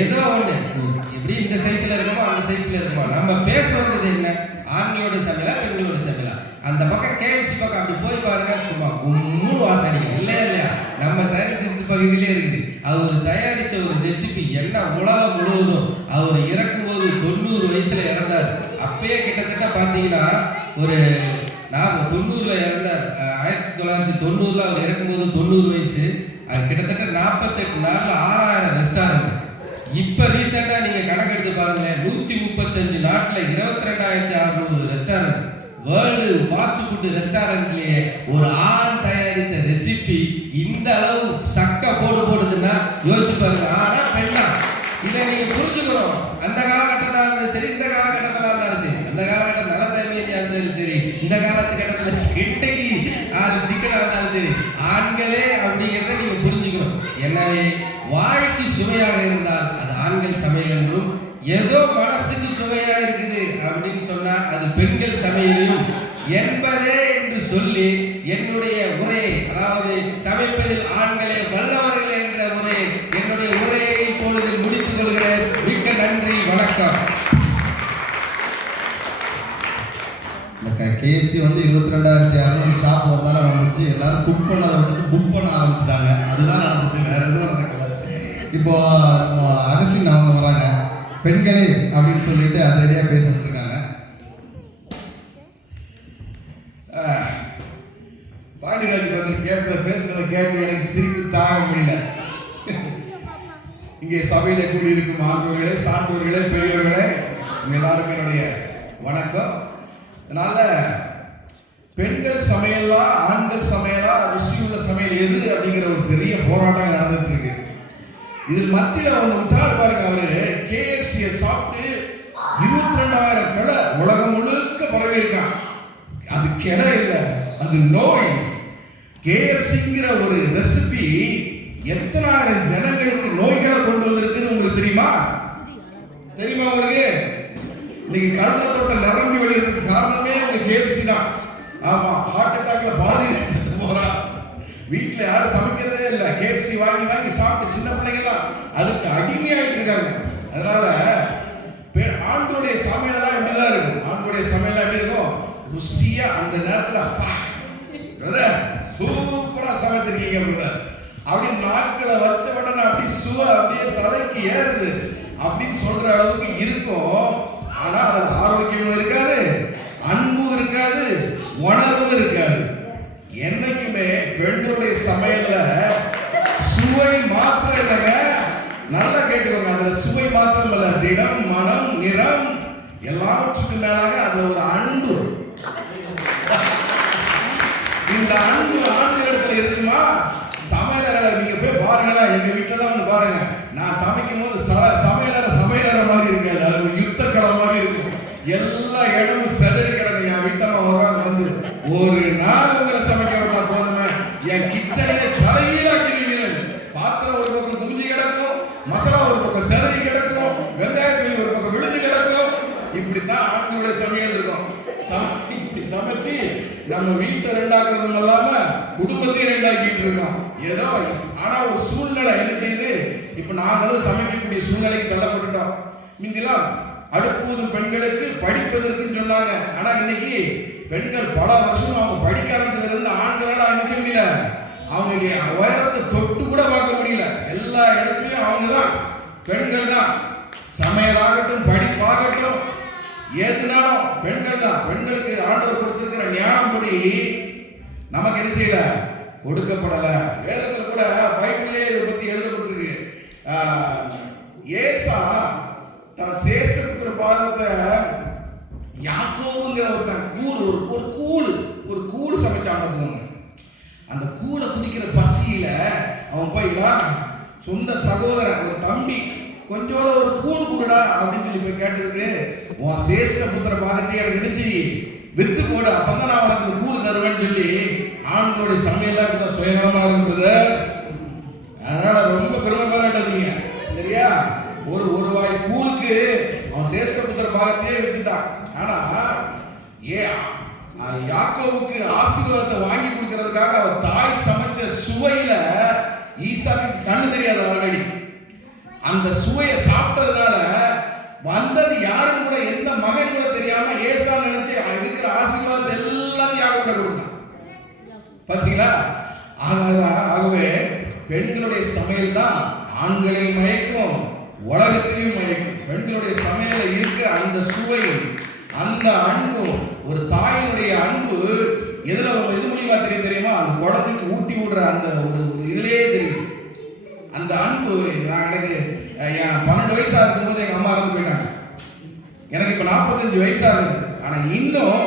ஏதோ ஒன்று எப்படி இந்த சைஸில் இருக்குமோ அந்த சைஸில் இருக்குமோ. நம்ம பேச வந்தது என்ன, ஆண்களோட சமையலா பெண்களோட சமையலா? அந்த பக்கம் KFC பக்கம் அப்படி போய் பாருங்க, சும்மா 3 வாசம் அடிக்கும் இல்லையா? நம்ம சைரன்சிஸ்ட் பகுதியிலே இருக்குது. அவர் தயாரித்த ஒரு ரெசிபி என்ன உலகம் முழுவதும். அவர் இறக்கும்போது 90 வயசுல இறந்தார். அப்பயே கிட்டத்தட்ட பார்த்தீங்கன்னா ஒரு 90ல் இறந்தார். 1990 அவர் இறக்கும்போது 90 வயசு. கிட்டத்தட்ட 48 நாளில் 6000 ரெஸ்டாரண்ட். இப்போ ரீசெண்டாக நீங்கள் கணக்கெடுத்து பாருங்களேன், 135 நாட்டில் 22,600 ரெஸ்டாரண்ட். வேர்ல்டு ஃபாஸ்ட் ஃபுட் ரெஸ்டாரண்ட்லேயே ஒரு ஆண் தயாரித்த ரெசிபி இந்த அளவு சக்க போடுதுன்னா யோசிச்சு பாருங்க. ஆனால் பெண்ணா, இதை நீங்கள் புரிஞ்சுக்கணும். அந்த காலகட்டத்தில் இருந்தாலும் சரி, இந்த காலகட்டத்தில் இருந்தாலும் சரி, அந்த காலகட்டம் நல்ல தமையாக இருந்தாலும் சரி, இந்த காலகட்டத்தில் கெண்டக்கி சிக்கனாக இருந்தாலும் சரி, ஆண்களே அப்படிங்கிறத நீங்கள் புரிஞ்சுக்கணும். எனவே வாய்க்கு சுவையாக இருந்தால் அது ஆண்கள் சமையல் என்றும், ஏதோ மனசுக்கு சுவையா இருக்குது அப்படின்னு சொன்னா அது பெண்கள் சமையலையும் என்பதே என்று சொல்லி என்னுடைய உரையை, அதாவது சமைப்பதில் ஆண்களே வல்லவர்கள் என்ற என்னுடைய உரையை இப்பொழுது முடித்துக் கொள்கிறேன். மிக்க நன்றி, வணக்கம். KFC வந்து 22,600 ஷாப் வந்தாலும் வந்துச்சு. எல்லாரும் குக் பண்ணதை விட்டுட்டு புக் பண்ண ஆரம்பிச்சிட்டாங்க. அதுதான் நடந்துச்சு, வேற எதுவும் நடக்கல. இப்போ அகஸ்டின் அவங்க வராங்க, பெண்களே அப்படின்னு சொல்லிட்டு அதிரடியாக பேச வந்துருக்காங்க. பாண்டியராஜ் பிரதர் பேசுறதை கேட்டு எனக்கு சிரிப்பு தாங்க முடியல. இங்கே சபையில கூடியிருக்கும் ஆண்டோர்களே, சான்றோர்களே, பெரியவர்களே, உங்க எல்லாருக்கும் என்னுடைய வணக்கம். அதனால பெண்கள் சமையலா ஆண்கள் சமையலா ருசியுள்ள சமையல் எது அப்படிங்கிற ஒரு பெரிய போராட்டம் நடந்துட்டு இருக்கு. இதில் மத்தியில் ஒன்று விட்டார் பாருங்க. அவரு KFC-யை சாப்பிட்டு 22,000 கிளை உலகம் முழுக்க பரவி இருக்கான். அது கிளை இல்லை, அது நோய். KFC-ங்கிற ஒரு ரெசிபி எத்தனாயிரம் ஜனங்களுக்கு நோய்களை கொண்டு வந்திருக்குன்னு தெரியுமா? தெரியுமா உங்களுக்கு? இன்னைக்கு கல்ற தோட்டம் நிரம்பி வெளியிறதுக்கு காரணமே உங்களுக்கு KFC தான். ஆமா, ஹார்ட் அட்டாக்ல பாதி செத்து போறா. வீட்டுல யாரும் சமைக்கிறதே இல்லை, KFC வாங்கி வாங்கி சாப்பிட்டு சின்ன பிள்ளைங்கலாம் அதுக்கு அடிமையாயிட்டு இருக்காங்க. அதனால ஆண்டோடைய சமையலாம் இப்படிதான் இருக்கும். ஆண்டோடைய சமையலாம் எப்படி இருக்கும்? ருசியா அந்த நேரத்துல பிரதர் சூப்பரா சமைச்சிருக்கீங்க பிரதர் அப்படி நாட்களை வச்ச உடனே அப்படி அப்படியே தலைக்கு ஏறுது அப்படின்னு சொல்ற அளவுக்கு இருக்கும். ஆனா அதுல ஆரோக்கியமும் இருக்காது, அன்பும் இருக்காது, உணர்வும் இருக்காது. என்னைக்குமே பெண்களுடைய சமையல்ல சுவை மாத்திரம் இல்லைங்க, நல்லா கேட்டுக்கோங்க. அதுல சுவை மாத்திரம் இல்ல, திடம், மனம், நிறம் எல்லாவற்றுக்கும் மேலாக அதுல ஒரு அன்பு. இந்த அன்பு ஆண்களிடத்துல இருக்குமா? சமையலறை நீங்க போய் பாருங்களா, எங்க வீட்டுல தான் வந்து பாருங்க. நான் சமைக்கும் போது சமையலறை மாதிரி இருக்காது, அது ஒரு யுத்த களம் மாதிரி இருக்கும். எல்லா இடமும் செதறி கிடக்கும். என் வீட்டம்மா வருவாங்க வந்து, ஒரு நாள் உங்களை சமைக்க விட்டா போதுமே, என் கிச்சனையை தலையீழாக்கிறீங்க. பாத்திரம் ஒரு பக்கம் குமிஞ்சு கிடக்கும், மசாலா ஒரு பக்கம் செதறி கிடக்கும், வெங்காயத்தொலி ஒரு பக்கம் விழுந்து கிடக்கும். இப்படித்தான் ஆண்களுடைய சமையல் இருக்கும். இப்படி சமைச்சு நம்ம வீட்டை ரெண்டாக்குறதும் இல்லாம குடும்பத்தையும் ரெண்டாக்கிட்டு இருக்கோம் ஏதோ. ஆனா ஒரு சூழ்நிலை என்ன செய்யுது, இப்ப நாங்களும் சமைக்கக்கூடிய சூழ்நிலைக்கு தள்ளப்பட்டுட்டோம். முந்திலாம் அடுப்பூதும் பெண்களுக்கு படிப்பதற்குன்னு சொன்னாங்க. ஆனா இன்னைக்கு பெண்கள் பல வருஷம் அவங்க படிக்க ஆரம்பிச்சதுல இருந்து ஆண்களால என்ன செய்ய முடியல, அவங்க உயரத்தை தொட்டு கூட பார்க்க முடியல. எல்லா இடத்துலயும் அவங்க தான், பெண்கள் தான். சமையலாகட்டும், படிப்பாகட்டும், ஏதுனாலும் பெண்கள் தான். பெண்களுக்கு ஆண்டவர் கொடுத்திருக்கிற ஞானம் படி நமக்கு என்ன செய்யல, கொடுக்கப்படல. வேதத்துல கூட பைபிள்லயே இதை பத்தி எழுதப்பட்டிருக்கு. ஏசா தான் சேஷ்ட புத்திர பாதத்தை யாக்கோபுங்கிற ஒரு கூழ் சமைச்சாங்க போங்க. அந்த கூழை குடிக்கிற பசியில அவன் போயிடா சொந்த சகோதரன் ஒரு தம்பி கொஞ்சோட ஒரு கூழ் குடுடா அப்படின்னு சொல்லி போய் கேட்டதுக்கு, உன் சேஷ்ட புத்திர பாகத்தை எனக்கு நினைச்சு வித்து போட, அப்பதான் நான் உனக்கு இந்த கூழ் தருவேன்னு சொல்லி ஆண்களுடைய சமையல் அப்படிதான் சுயநலமா இருந்தது. அதனால ரொம்ப பெருமை பாராட்டாதீங்க, சரியா? ஒரு வாய் கூழுக்கு அவன் சேஷ்ட புத்திர பாகத்தையே வித்துட்டான். ஆனா யாக்கோவுக்கு ஆசீர்வாதத்தை வாங்கி கொடுக்கறதுக்காக அவ தாய் சமைச்ச சுவையில ஈசாக்கு கண்ணு தெரியாது ஆல்ரெடி. அந்த சுவையை சாப்பிட்டதுனால வந்தது யாரும் கூட, எந்த மகன் கூட தெரியாம ஏசா நினைச்சு இருக்கிற ஆசீர்வாதத்தை எல்லாத்தையும் யாக்கோபு கொடுத்தான். பாத்தீங்களா? ஆகவே பெண்களுடைய சமையல் தான் ஆண்களையும் மயக்கும், உலகத்திலையும் மயக்கும். பெண்களுடைய சமையல இருக்கிற அந்த சுவை, அந்த அன்பு, ஒரு தாயினுடைய அன்பு எது மூலியமா தெரியுமா? அந்த குழந்தைக்கு ஊட்டி விடுற அந்த ஒரு இதுலயே தெரியும் அந்த அன்பு. எனக்கு என் 12 வயசா இருக்கும்போது எங்க அம்மா இறந்து போயிட்டாங்க. எனக்கு இப்ப 45 வயசாகுது. ஆனா இன்னும்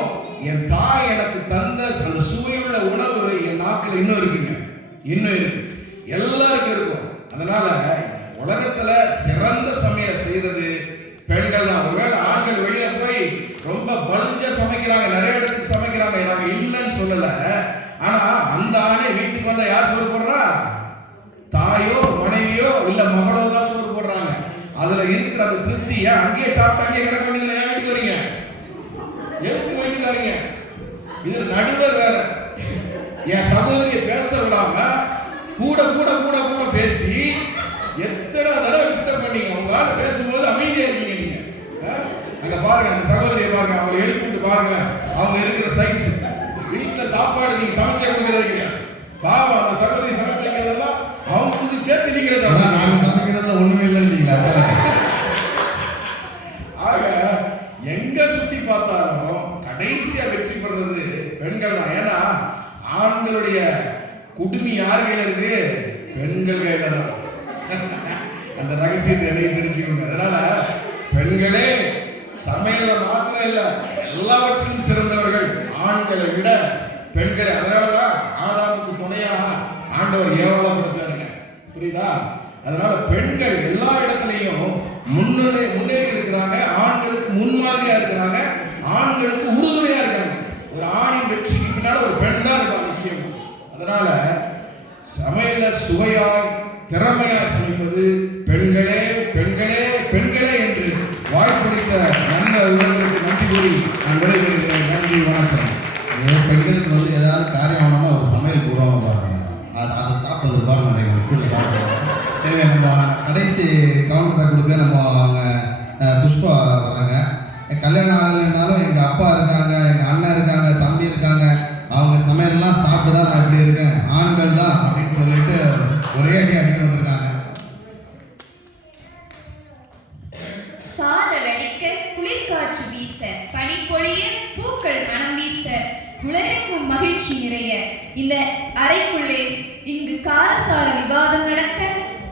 என் தாய் எனக்கு தந்த அந்த சுவையுள்ள உணவு என் நாக்கில் இன்னும் இருக்குங்க, இன்னும் இருக்கு, எல்லாருக்கும் இருக்கும். அதனால உலகத்துல சிறந்த சமையலை செய்யறது பெண்கள் தான். ஒருவேளை ஆண்கள் வெளியில போய் ரொம்ப பல்ஜா சமைக்கிறாங்க, நிறைய இடத்துக்கு சமைக்கிறாங்க, நாங்க இல்லைன்னு சொல்லல. ஆனா அந்த ஆணை வீட்டுக்கு வந்தா யார் சோறு போடுறா? தாயோ மனைவியோ இல்ல மகளோ தான் சோறு போடுறாங்க. அதுல இருக்கிற அந்த திருப்திய அங்கேயே சாப்பிட்டு அங்கேயே கிடக்க வேண்டியது. ஏன் வீட்டுக்கு வரீங்க? எதுக்கு வீட்டுக்கு வரீங்க? இதுல நடுவர் வேற. என் சகோதரியை பேச விடாம கூட கூட கூட கூட பேசி எத்தனை தடவை டிஸ்டர்ப் பண்ணீங்க. உங்க ஆளு பேசும்போது அமைதியா இருக்கீங்க நீங்க. அங்க பாருங்க, அந்த சகோதரியை பாருங்க, அவங்க எழுப்பிட்டு பாருங்க, அவங்க இருக்கிற சைஸ். வீட்டுல சாப்பாடு நீங்க சமைச்சே கொடுக்கறது கிடையாது. பாவம், அந்த சகோதரி சமைச்சு வைக்கிறதெல்லாம் அவங்களுக்கு சேர்த்து நீங்க நாங்க சமைக்கிறதுல ஒண்ணுமே இல்லைங்களா? ஆக எங்க சுத்தி பார்த்தாலும் கடைசியா வெற்றி பெறுறது பெண்கள் தான். ஏன்னா ஆண்களுடைய குடுமி யார் கையில இருக்கு? பெண்கள் கையில தான். அந்த ரகசியத்தை என்னையும் தெரிஞ்சுக்கோங்க. அதனால பெண்களே சமையல மாத்திரம் இல்ல, எல்லாவற்றிலும் சிறந்தவர்கள் ஆண்களை விட பெண்களை. அதனாலதான் ஆதாமுக்கு துணையா ஆண்டவர் ஏவாளை கொடுத்தாருங்க, புரியுதா? அதனால பெண்கள் எல்லா இடத்துலையும் முன்னேறி இருக்கிறாங்க, ஆண்களுக்கு முன்மாதிரியா இருக்கிறாங்க, ஆண்களுக்கு உறுதுணையா இருக்காங்க. ஒரு ஆணின் வெற்றிக்கு பின்னால ஒரு பெண் தான் இருக்காங்க நிச்சயம். அதனால சமையல சுவையாய் திறமையாய் சமைப்பது பெண்களே நான் விடைபெறுகிறேன். நன்றி, வணக்கம். பெண்களுக்கு வந்து ஏதாவது காரியம் ஆனோம்னா ஒரு சமையல் போடுவாங்க பாருங்க, அதை சாப்பிட்டு வந்து பாருங்க நினைக்கிறேன் ஸ்கூலில் சாப்பிடுவாங்க. எனவே நம்ம கடைசி கவுண்டர் கொடுக்க நம்ம அவங்க புஷ்பா வராங்க. கல்யாணம் ஆகலைன்னாலும் எங்கள் அப்பா இருக்காங்க, எங்கள் அண்ணன் இருக்காங்க, தம்பி இருக்காங்க, அவங்க சமையல்லாம் சாப்பிட்டு தான் நான் இப்படி இருக்கேன், ஆண்கள் தான் அப்படின்னு சொல்லிட்டு ஒரே அடிக்க வந்திருக்காங்க. சாரல் அடிக்க, குளிர்காற்று வீச, பனி பொழிய, பூக்கள் மனம் வீச, உலகெங்கும் மகிழ்ச்சி நிறைய இந்த அறைக்குள்ளே இங்கு காரசார விவாதம் நடக்க,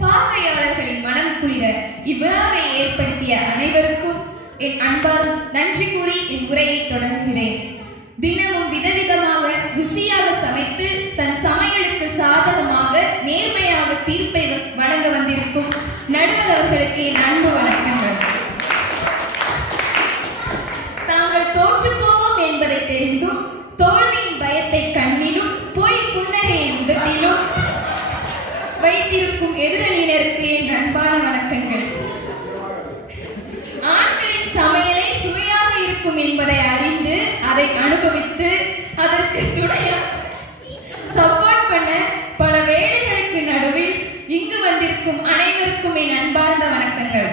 பார்வையாளர்களின் மனம் குளிர இவ்விழாவை ஏற்படுத்திய அனைவருக்கும் என் அன்பால் நன்றி கூறி என் உரையை தொடங்குகிறேன். தினமும் விதவிதமாக ருசியாக சமைத்து தன் சமையலுக்கு சாதகமாக நேர்மையாக தீர்ப்பை வழங்க வந்திருக்கும் நடுவர் அவர்களுக்கு என் அன்பு வணக்கங்கள். தாங்கள் தோற்று போவோம் என்பதை தெரிந்தும் தோல்வியின் பயத்தை கண்ணிலும் பொய் புன்னகையை உதட்டிலும் வைத்திருக்கும் எதிரணியினருக்கு என் அன்பான வணக்கங்கள். ஆண்களின் சமையலே சுவையாக இருக்கும் என்பதை அறிந்து அதை அனுபவித்து அதற்கு துணையாக சப்போர்ட் பண்ண பல வேலைகளுக்கு நடுவில் இங்கு வந்திருக்கும் அனைவருக்கும் என் அன்பார்ந்த வணக்கங்கள்.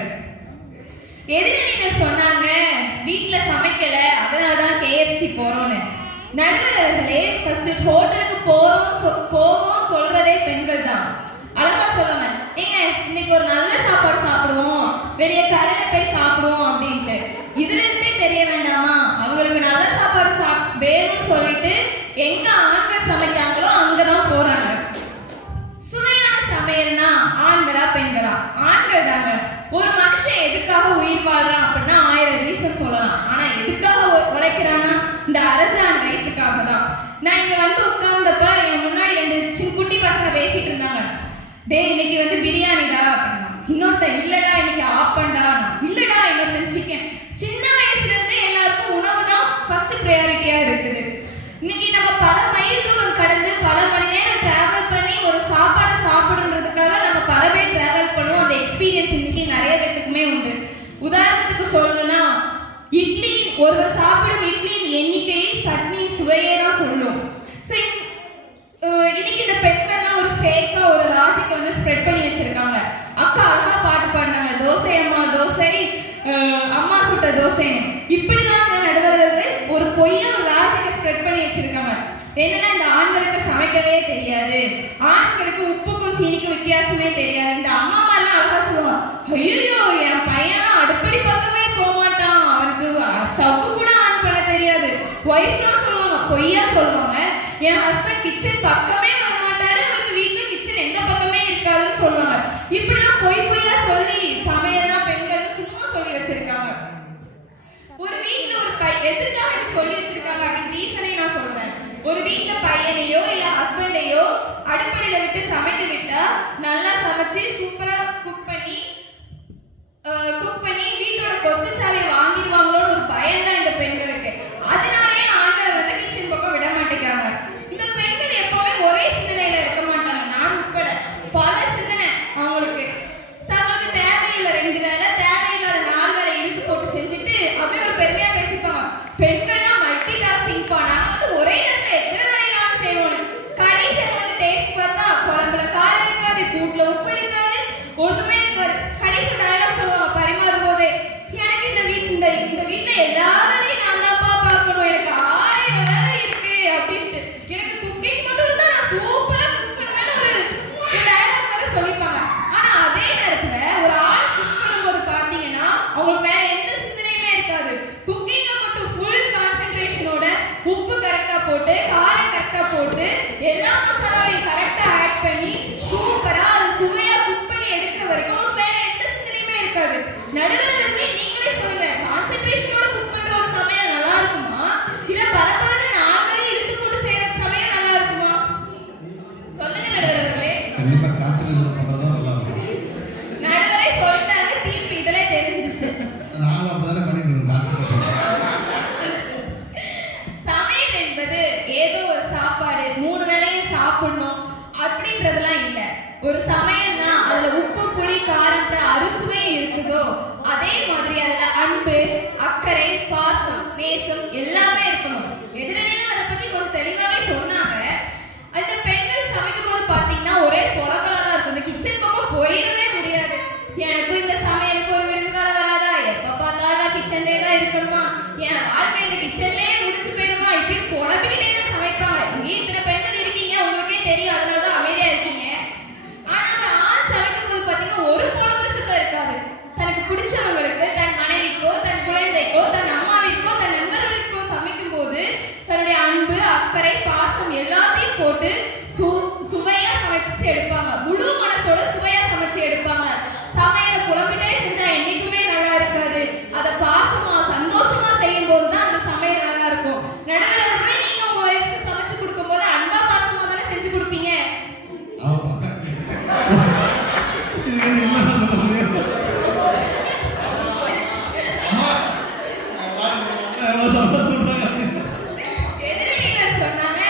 எதிரணியினர் சொன்னாங்க வீட்டுல சமைக்கல அதனாலதான் KFC போறோம்னு. நடுவர் அவர்களே, ஃபர்ஸ்ட் ஹோட்டலுக்கு போவோம் சொல்றதே பெண்கள் தான். அழகா சொல்லுவாங்க, ஏங்க இன்னைக்கு ஒரு நல்ல சாப்பாடு சாப்பிடுவோம், வெளியே கடையில போய் சாப்பிடுவோம் அப்படின்ட்டு. இதுல இருந்தே தெரிய வேண்டாமா அவங்களுக்கு நல்ல சாப்பாடு வேணும்னு சொல்லிட்டு எங்க ஆண்கள் சமைக்காங்களோ அங்கதான் போறாங்க. சுவையான சமையல்னா ஆண்களா பெண்களா? ஆண்கள் தாங்க. ஒரு மனுஷன் எதுக்காக உயிர் வாழ்றான் அப்படின்னா 1000 ரீசன் சொல்லலாம். ஆனா எதுக்காக உழைக்கிறான்னா இந்த அரசாங்க வயிற்றுக்காக தான். நான் இங்க வந்து உட்கார்ந்தப்ப என் முன்னாடி 2 குட்டி பசங்க பேசிட்டு இருந்தாங்க. டேய் இன்னைக்கு வந்து பிரியாணிடா அப்படின்னா, இன்னொருத்தன் இல்லடா இன்னைக்கு ஆப்பண்டா, இல்லடா இன்னொருத்தன் சிக்கன். சின்ன வயசுல இருந்து எல்லாருக்கும் உணவு தான் ஃபர்ஸ்ட் ப்ரையாரிட்டியா இருக்குது. இன்னைக்கு நம்ம பல மைல் தூரம் கடந்து பல மணி நேரம் டிராவல் பண்ணி ஒரு சாப்பாடை சாப்பிடுன்றதுக்காக நம்ம பல பேர் டிராவல் பண்ணுவோம். அந்த எக்ஸ்பீரியன்ஸ் இன்னைக்கு நிறைய பேத்துக்குமே உண்டு. உதாரணத்துக்கு சொல்லணும்னா இட்லி, ஒருவர் சாப்பிடும் இட்லியின் எண்ணிக்கையை சட்னியின் சுவையே தான் சொல்லும். ஸோ இன்னைக்கு இந்த பெண்கள்லாம் ஒரு ஃபேக்கா ஒரு லாஜிக்கை வந்து ஸ்ப்ரெட் பண்ணி வச்சிருக்காங்க. அக்கா அழகா பாட்டு பாடினாங்க, தோசை அம்மா தோசை, அம்மா சுட்ட தோசைன்னு. இப்படிதான் நடுவர்கள் ஒரு பொய்யா ஒரு லாஜிக்கை ஸ்ப்ரெட் பண்ணி வச்சிருக்காங்க. என்னன்னா இந்த ஆண்களுக்கு சமைக்கவே தெரியாது, ஆண்களுக்கு உப்புக்கும் சீனிக்கும் வித்தியாசமே தெரியாது. இந்த அம்மா மாதிரிலாம் அழகா சொல்லுவாங்க, ஐயோ என் பையனா அடுப்படி பக்கமே போக மாட்டான், அவனுக்கு ஸ்டவ் கூட ஆன் பண்ண தெரியாது. ஒய்ஃப்லாம் சொல்லுவாங்க, பொய்யா சொல்லுவாங்க, என் ஹஸ்பண்ட் கிச்சன் பக்கமே வர மாட்டாரு, அவருக்கு வீட்டுல கிச்சன் எந்த பக்கமே இருக்காதுன்னு சொல்லுவாங்க. இப்படிலாம் பொய்யா சொல்லி சமையல்னா பெண்கள்னு சும்மா சொல்லி வச்சிருக்காங்க. ஒரு வீட்டுல ஒரு எதுக்காக இப்படி சொல்லி வச்சிருக்காங்க அப்படின்னு ரீசனே நான் சொல்றேன். ஒரு வீட்டுல பையனையோ இல்ல ஹஸ்பண்டையோ அடுப்படியில விட்டு சமைக்க விட்டா நல்லா சமைச்சு சூப்பரா குக் பண்ணி வீட்டோட கொத்துச்சாவை வாங்கிடுவாங்களோன்னு ஒரு பயம் தான் இந்த பெண்களுக்கு. அதனாலேயே ஆண்களை வந்து கிச்சன் பக்கம் விட மாட்டேங்கிறாங்க. இந்த பெண்கள் எப்பவுமே ஒரே சிந்தனையில இருக்க மாட்டாங்க. நான் உட்பட பல சிந்தனை அவங்களுக்கு. தங்களுக்கு தேவையில்லை 2 வேலை, தேவையில்லாத 4 வேலை இழுத்து போட்டு செஞ்சுட்டு அதே ஒரு பெருமையா பேசிப்பாங்க. பெண்கள்னா மல்டி டாஸ்கிங் நாங்க வந்து ஒரே நேரத்தில் எத்தனை வேலைனாலும் செய்வோம். கடைசியில் வந்து டேஸ்ட் பார்த்தா குழம்புல காரம் இருக்காது, கூட்டுல உப்பு இருக்காது, ஒண்ணுமே இருக்காது. கடைசி டயலாக் சொல்லுவாங்க பரிமாறும் போதே, எனக்கு இந்த வீட்டுல எல்லா வேலையும் நான் தான்ப்பா பார்க்கணும், எனக்கு 1000 வேலை இருக்கு அப்படின்ட்டு. எனக்கு குக்கிங் மட்டும் இருந்தா நான் சூப்பரா குக் பண்ணுவேன்னு ஒரு டயலாக் வேற சொல்லிப்பாங்க. ஆனா அதே நேரத்துல ஒரு ஆள் குக் பண்ணும்போது பாத்தீங்கன்னா அவங்களுக்கு வேற எந்த சிந்தனையுமே இருக்காது. குக்கிங்க மட்டும் ஃபுல் கான்சென்ட்ரேஷனோட உப்பு கரெக்டா போட்டு காரம் கரெக்டா போட்டு எல்லா மசாலாவையும் கரெக்டா ஆட் பண்ணி சூப்பரா அதை சுவையா குக் பண்ணி எடுக்கிற வரைக்கும் அவங்களுக்கு வேற எந்த சிந்தனையுமே இருக்காது. நடுவர்களே நீங்களே சொல்லுங்க, கான்சென்ட்ரேஷனோட குக் பண்ற ஒரு சமையல் நல்லா இருக்குமா, இல்ல பரபரன்னு 4 வேலையை இழுத்து போட்டு செய்யற சமையல் நல்லா இருக்குமா? சொல்லுங்க நடுவர்களே. கண்டிப்பா கான்சென்ட்ரேட் பண்றதா நல்லா இருக்கும். நடுவரே சொல்லிட்டாங்க, தீர்ப்பு இதிலே தெரிஞ்சிடுச்சு. நானும் அப்படிதானே பண்ணிட்டு இருக்கோம் கான்சென்ட்ரேட். சமையல் என்பது ஏதோ ஒரு சாப்பாடு 3 வேளையும் சாப்பிடணும் அப்படின்றதெல்லாம் இல்ல. ஒரு சமையல்னா அதுல உப்பு புளி காரன்ற அறுசுவை இருக்குதோ அதே மாதிரி அதுல எல்லாமே இருக்கணும். எதிரணிகள் அதை பத்தி கொஞ்சம் தெளிவாவே சொன்னாங்க. அந்த பெண்கள் சமைக்கும் போது பாத்தீங்கன்னா ஒரே புலம்பலா தான் இருக்கும். இந்த கிச்சன் பக்கம் போயிடவே முடியாது. எனக்கும் இந்த சமையலுக்கு ஒரு விருந்துகால வராதா, எப்ப பார்த்தாலும் நான் கிச்சன்லேயே தான் இருக்கணுமா, என் வாழ்க்கை இந்த கிச்சன்லேயே முடிச்சு போயிருமா, இப்படின்னு புலம்பிக்கிட்டே தான் சமைப்பாங்க. இங்கே இத்தனை பெண்கள் இருக்கீங்க, உங்களுக்கே தெரியும், அதனால தான் அமைதியா இருக்கீங்க. ஆனா அந்த ஆண் சமைக்கும் போது பாத்தீங்கன்னா ஒரு புலம்பல் சத்தம் இருக்காது. தனக்கு பிடிச்சவங்களுக்கு, தன் மனைவிக்கோ, தன் குழந்தைக்கோ, தன் அம்மாவிற்கோ, தன் நண்பர்களுக்கோ சமைக்கும் போது தன்னுடைய அன்பு, அக்கறை, பாசம் எல்லாத்தையும் போட்டு சுவையா சமைச்சு எடுப்பாங்க. முழு மனசோட சுவையா சமைச்சு எடுப்பாங்க. சமையலை புலம்பிட்டே செஞ்சா என்னைக்குமே நல்லா இருக்காது. அதை பாசமா சந்தோஷமா செய்யும் போது தான் அந்த சமையல் நல்லா இருக்கும். நடுவரவர்களே, நீங்க உங்க ஒய்ஃப்க்கு சமைச்சு கொடுக்கும் போது அன்பா பாசமா தானே செஞ்சு கொடுப்பீங்க. எதிரணியினர் சொன்னாங்க,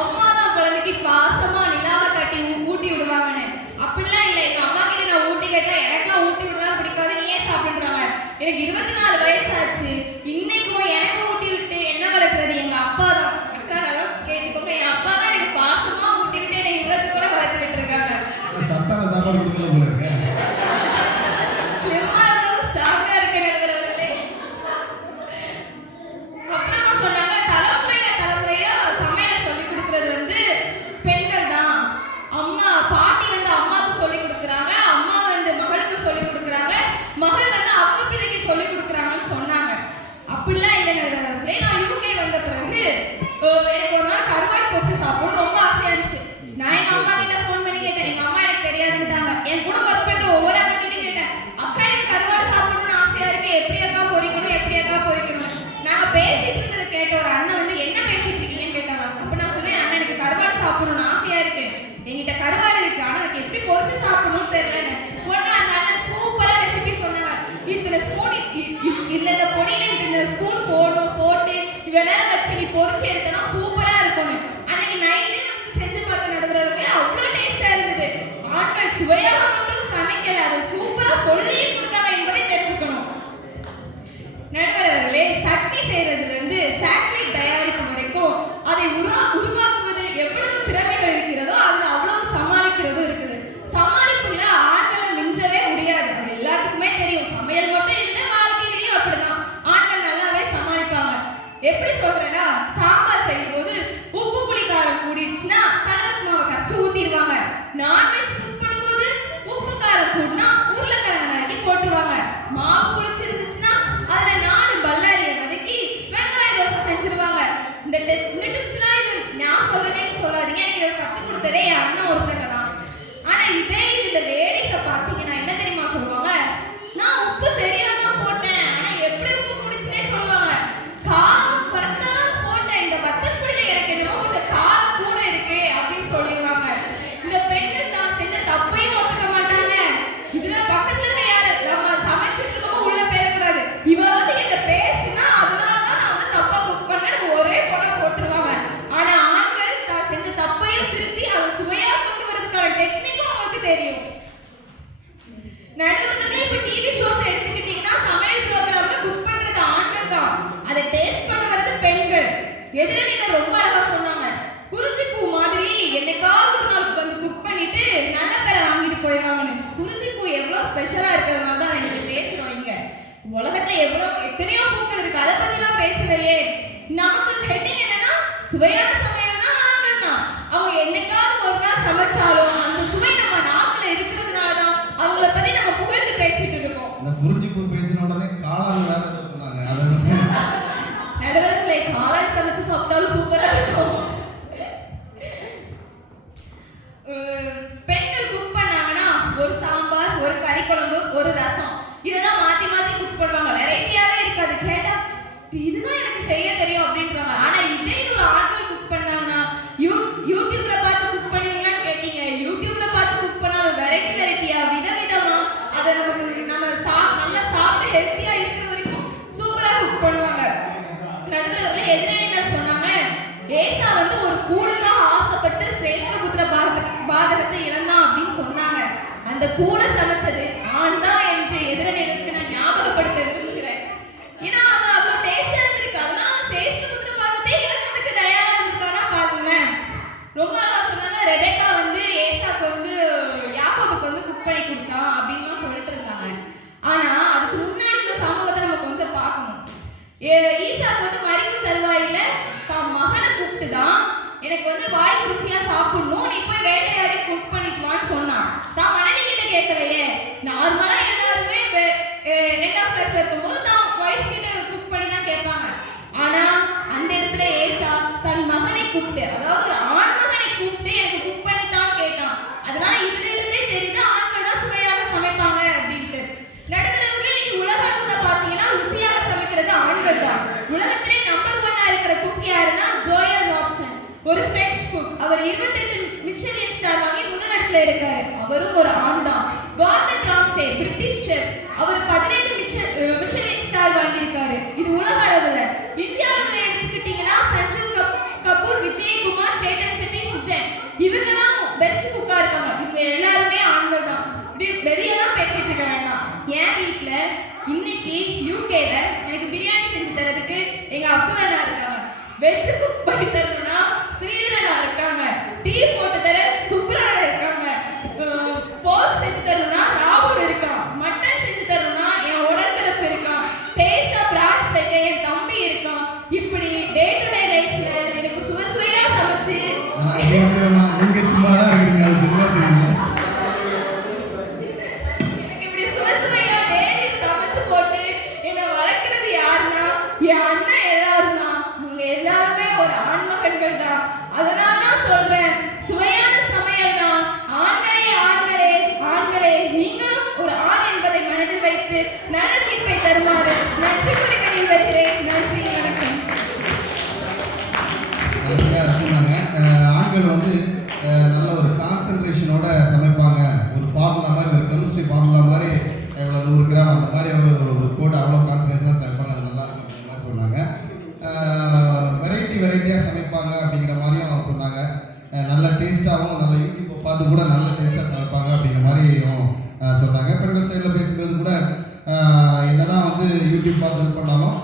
அம்மா தான் குழந்தைக்கு பாசமா நிலாவை கட்டி ஊட்டி விடுவாங்கன்னு. அப்படிலாம் இல்லை. எங்க அம்மா கிட்ட நான் ஊட்டி கேட்டா எனக்குலாம் ஊட்டி விடலாம் பிடிக்காது, நீ ஏன் சாப்பிடுறாங்க. எனக்கு 24 வயசாச்சு, இன்னைக்கும் எனக்கு ஊட்டி விட்டு என்ன வளர்க்குறது எங்க அப்பா தான். அக்கா நல்லா கேட்டுக்கோங்க, என் அப்பா தான் எனக்கு பாசமா ஊட்டி விட்டு என்னை இவ்வளத்துக்குள்ள வளர்த்து விட்டுருக்காங்க. சத்தான சாப்பாடு கொடுக்கல போல இருக்கு. ஸ்லிம்மா இருந்தாலும் ஸ்ட்ராங்கா இருக்க நடுவரவர்களே. அப்புறமா சொன்னாங்க, தலைமுறையா சமையலை சொல்லி கொடுக்கறது வந்து பெண்கள் தான். அம்மா பாட்டி வந்து அம்மாவுக்கு சொல்லி கொடுக்குறாங்க, அம்மா வந்து மகளுக்கு சொல்லி கொடுக்குறாங்க, மகள் வந்து அவங்க பிள்ளைக்கு சொல்லி கொடுக்குறாங்கன்னு சொன்னாங்க. அப்படிலாம் இல்லை நடுவரவர்களே. நான் யூகே வந்த பிறகு எனக்கு ஒரு நாள் கருவாடு பொரிச்சு சாப்பிடணும்னு ரொம்ப ஆசையா இருந்துச்சு. நான் எங்க அம்மா கிட்ட ஃபோன் பண்ணி கேட்டேன். எங்க அம்மா எனக்கு தெரியாதுன்ட்டாங்க. என் கூட ஒர்க் பண்ற ஒவ்வொரு அக்கா கிட்ட கேட்டேன், அக்கா எனக்கு கருவாடு சாப்பிடணும்னு ஆசையா இருக்கு, எப்படி அக்கா பொரிக்கணும், எப்படி அக்கா பொரிக்கணும். நாங்க பேசிட்டு இருந்ததை கேட்ட ஒரு அண்ணன் வந்து என்ன பேசிட்டு இருக்கீங்கன்னு கேட்டாங்க. அப்ப நான் சொன்னேன், அண்ணன் எனக்கு கருவாடு சாப்பிடணும்னு ஆசையா இருக்கு, என்கிட்ட கருவாடு இருக்கு, ஆனா எனக்கு எப்படி பொரிச்சு சாப்பிடணும்னு தெரியலன்னு. உடனே அந்த அண்ணன் சூப்பரா ரெசிபி சொன்னாங்க. இத்தனை ஸ்பூன் இந்த பொடியில இந்த ஸ்பூன் போட்டு இவ்வளவு நேரம் வச்சு நீ பொரிச்சு எடுத்தனா சூப்பரா இருக்கும்னு. அன்னைக்கு நைட்டே வந்து செஞ்சு பார்த்த நடுவரவர்களே, அவ்வளவு டேஸ்டா இருந்தது. ஆட்கள் சுவையாக மட்டும் சமைக்கல, அதை சூப்பரா சொல்லியும் கொடுத்தாங்க என்பதை தெரிஞ்சுக்கணும். நடுவரவர்களே, சட்னி செய்யறதுல இருந்து சாக்லேட் தயாரிப்பு வரைக்கும் அதை உருவாக்குவது எவ்வளவு திறமைகள் இருக்கிறதோ அதுல அவ்வளவு சமாளிக்கிறதும் இருக்குது. சமாளிப்புல ஆண்களை மிஞ்சவே முடியாது, அது எல்லாத்துக்குமே தெரியும். சமையல் மட்டும் இல்லை, வாழ்க்கையிலையும் அப்படிதான். ஆண்கள் நல்லாவே சமாளிப்பாங்க. எப்படி சொல்றேன்னா, சாம்பார் செய்யும் போது உப்பு புளி காரம் கூடிடுச்சுன்னா கடலை மாவை கரைச்சி ஊத்திடுவாங்க. நான்வெஜ் குக் பண்ணும்போது உப்பு காரம் கூடினா உருளைக்கிழங்கு நறுக்கி போட்டுருவாங்க. மாவு புளிச்சிருந்துச்சுன்னா அதுல 4 பல்லாரியை வதக்கி வெங்காய தோசை செஞ்சிருவாங்க. இந்த டிப்ஸ்லாம் இது நான் சொல்றேன்னு சொல்லாதீங்க, எனக்கு இதை கற்றுக் கொடுத்ததே என் அண்ணன் ஒருத்தங்க தான். ஆனா இதே இந்த லேடிஸை பார்த்தீங்கன்னா என்ன தெரியுமா சொல்லுவாங்க, நான் உப்பு சரியா தான் போட்டேன், ஆனா எப்படி உப்பு பிடிச்சுனே சொல்லுவாங்க. காரம் கரெக்டா தான் போட்டேன், இந்த வத்தல்பொடியில எனக்கு என்னமோ கொஞ்சம் காரம் கூட இருக்கு அப்படின்னு சொல்லிடுவாங்க. இந்த பெண்கள் தான் செஞ்ச தப்பையும் ஒத்துக்க மாட்டாங்க. இதுல பக்கத்துல இருக்க யாரு நம்ம சமைச்சிட்டு இருக்கோமோ உள்ள பேரக்கூடாது, இவ வந்து என்கிட்ட பேசினா அதனாலதான் நான் வந்து தப்பா குக் பண்ணேன்னு ஒரே போட போட்டுருவாங்க. ஆனா ஆண்கள் தான் செஞ்ச தப்பையும் திருத்தி அதை சுவையா கொண்டு வரதுக்கான டெக்னிக்கும் அவங்களுக்கு தெரியும். நடுவர்களே, இப்ப டிவி ஷோஸ் எடுத்துக்கிட்டீங்கன்னா சமையல் ப்ரோக்ராம்ல குக் பண்றது ஆண்கள் தான், அதை டேஸ்ட் பண்ண வரது பெண்கள். எதிரணியினர் ரொம்ப அழகா சொன்னாங்க, குறிஞ்சி பூ மாதிரி என்னைக்காவது ஒரு நாள் வந்து குக் பண்ணிட்டு நல்ல பேரை வாங்கிட்டு போயிடுவாங்கன்னு. குறிஞ்சி பூ எவ்வளவு ஸ்பெஷலா இருக்கிறதுனால தான் அதை இன்னைக்கு பேசுறோம். இங்க உலகத்துல எத்தனையோ பூக்கள் இருக்கு, அதை பத்தி எல்லாம் பேசலையே. நமக்கு ஹெட்டிங் என்னன்னா, சுவையான சமையல்னா ஆண்கள் தான். அவங்க என்னைக்காவது ஒரு நாள் சமைச்சாலும் அந்த சுவை நம்ம நாக்குல இருக்கிறதுனால தான் அவங்கள பத்தி நம்ம புகழ்ந்து பேசிட்டு இருக்கோம். இந்த குறிஞ்சிப்பூ பேசின உடனே காளான் வேற சொன்னாங்க. அதை நடுவர்களே, காளான் சமைச்சு சாப்பிட்டாலும் சூப்பரா இருக்கும். பெண்கள் குக் பண்ணாங்கன்னா ஒரு சாம்பார், ஒரு கறி குழம்பு, ஒரு ரசம், இதெல்லாம் மாத்தி மாத்தி குக் பண்ணுவாங்க. வெரைட்டியாவே இருக்காது. கேட்டா இதுதான் எனக்கு செய்ய தெரியும் அப்படின்றாங்க. ஆனா இதே இது ஒரு ஆண்கள் குக் பண்ணாங்கன்னா, யூடியூப்ல பார்த்து குக் பண்ணுவீங்களான்னு கேட்டீங்க, யூடியூப்ல பார்த்து குக் பண்ணாலும் வெரைட்டியா விதவிதமா அதை நமக்கு நம்ம நல்லா சாப்பிட்டு ஹெல்த்தியா இருக்கிற வரைக்கும் சூப்பரா குக் பண்ணுவாங்க. நடுவர்களே, எதிரணியினர் சொன்னாங்க, ஏசா வந்து ஒரு கூடுக்காக ஆசைப்பட்டு சிரேஷ்டபுத்திர பாதகத்தை இழந்தான் அப்படின்னு சொன்னாங்க. அந்த கூட சமைச்சது ஆண் தான் என்று எதிரணியினருக்கு நான் ஞாபகப்படுத்த விரும்புகிறேன். ஏன்னா அது அவ்வளவு டேஸ்டா இருந்திருக்கு, அதனால அவன் வந்து மறிக்கும் தருவாயில தான் மகனை கூப்பிட்டு தான் எனக்கு வந்து வாய்க்கு ருசியா சாப்பிடணும், நீ போய் வேட்டையாடி குக் பண்ணிக்குவான்னு சொன்னான். தான் மனைவி கிட்ட கேட்கலையே. நார்மலா எல்லாருமே எண்ட் ஆஃப் லைஃப்ல இருக்கும்போது தான் வைஃப் கிட்ட குக் பண்ணி தான் கேட்பாங்க. ஆனா அந்த இடத்துல ஏசா தன் மகனை கூப்பிட்டு, அதாவது ஒரு ஆண் மகனை கூப்பிட்டு எனக்கு குக் பண்ணி தான் கேட்டான். அதனால இதுல இருந்தே தெரியுது ஆண்கள் தான் சுவையாக சமைப்பாங்க அப்படின்ட்டு. நடுவர்களே, இன்னைக்கு உலக அளவுல பாத்தீங்கன்னா ருசியாக சமைக்கிறது ஆண்கள் தான். உலகத்திலே நம்பர் 1 இருக்கிற குக் யாருன்னா ஜோயல் ராப்சன், ஒரு பிரெஞ்சு குக். அவர் 28 மிஷலின் ஸ்டார் வாங்கி முதல் இடத்துல இருக்காரு. அவரும் ஒரு ஆண் தான். கார்டன் ராம்சே, பிரிட்டிஷ் செஃப், அவர் 17 மிஷலின் ஸ்டார் வாங்கியிருக்காரு. இது உலக அளவுல. இந்திய அளவுல எடுத்துக்கிட்டீங்கன்னா சஞ்சீவ் கபூர், விஜயகுமார், சேட்டன் செட்டி, சுஜன், இவங்க தான் பெஸ்ட் குக்கா இருக்காங்க. இவங்க எல்லாருமே ஆண்கள் தான். வெளியே தான் பேசிட்டு இருக்க வேண்டாம். என் வீட்டுல இன்னைக்கு யூகேல எனக்கு பிரியாணி செஞ்சு தரதுக்கு எங்க அப்துல் அண்ணா இருக்காங்க. வெஜ் குக் பண்ணி தரணும்னா ஸ்ரீதரனா இருக்காங்க. டீ போட்டு தர சுப்ரனா இருக்காங்க. போர்க் செஞ்சு தரணும்னா ராகுல் இருக்கான். மட்டன் செஞ்சு தரணும்னா என் உடன்பிறப்பு இருக்கான். டேஸ்டா பிரான்ஸ் வைக்க என் தம்பி இருக்கான். இப்படி டே டு டே லைஃப்ல எனக்கு சுவையா சமைச்சு நீங்க சும்மா தான் இருக்கீங்க, அது தெளிவா தெரியுது. எனக்கு இப்படி சுவையா டெய்லி சமைச்சு போட்டு என்னை வளர்க்கறது யாருன்னா என் அண்ணன் எல்லாரும் தான். அவங்க எல்லாருமே ஒரு ஆண்மகன்கள் தான். அதனால தான் சொல்றேன், சுவையான சமையல் தான். ஆண்களே ஆண்களே ஆண்களே, நீங்களும் ஒரு ஆண் என்பதை மனதில் வைத்து நல்ல தீர்ப்பை தருமாறு நன்றி கூறிகளில் வருகிறேன். நன்றி, வணக்கம். நிறையா சொன்னாங்க. ஆண்கள் வந்து நல்ல ஒரு கான்சன்ட்ரேஷனோட சமைப்பாங்க. ஒரு ஃபார்முலா மாதிரி, ஒரு கெமிஸ்ட்ரி ஃபார்முலா மாதிரி, எவ்வளோ 100 கிராம் அந்த மாதிரி ஒரு போட்டு அவ்வளோ கான்சன்ட்ரேஷனாக சமைப்பாங்க. அது நல்லா இருக்கும் அப்படிங்கிற மாதிரி சொன்னாங்க. வெரைட்டியாக சமைப்பாங்க அப்படிங்கிற மாதிரியும் சொன்னாங்க. நல்ல டேஸ்ட்டாகவும், நல்ல யூடியூப்பை பார்த்து கூட நல்ல டேஸ்ட்டாக சமைப்பாங்க அப்படிங்கிற மாதிரியும் சொன்னாங்க. பெண்கள் சைடில் பேசும்போது கூட என்னதான் வந்து யூடியூப் பார்த்து இது பண்ணாலும்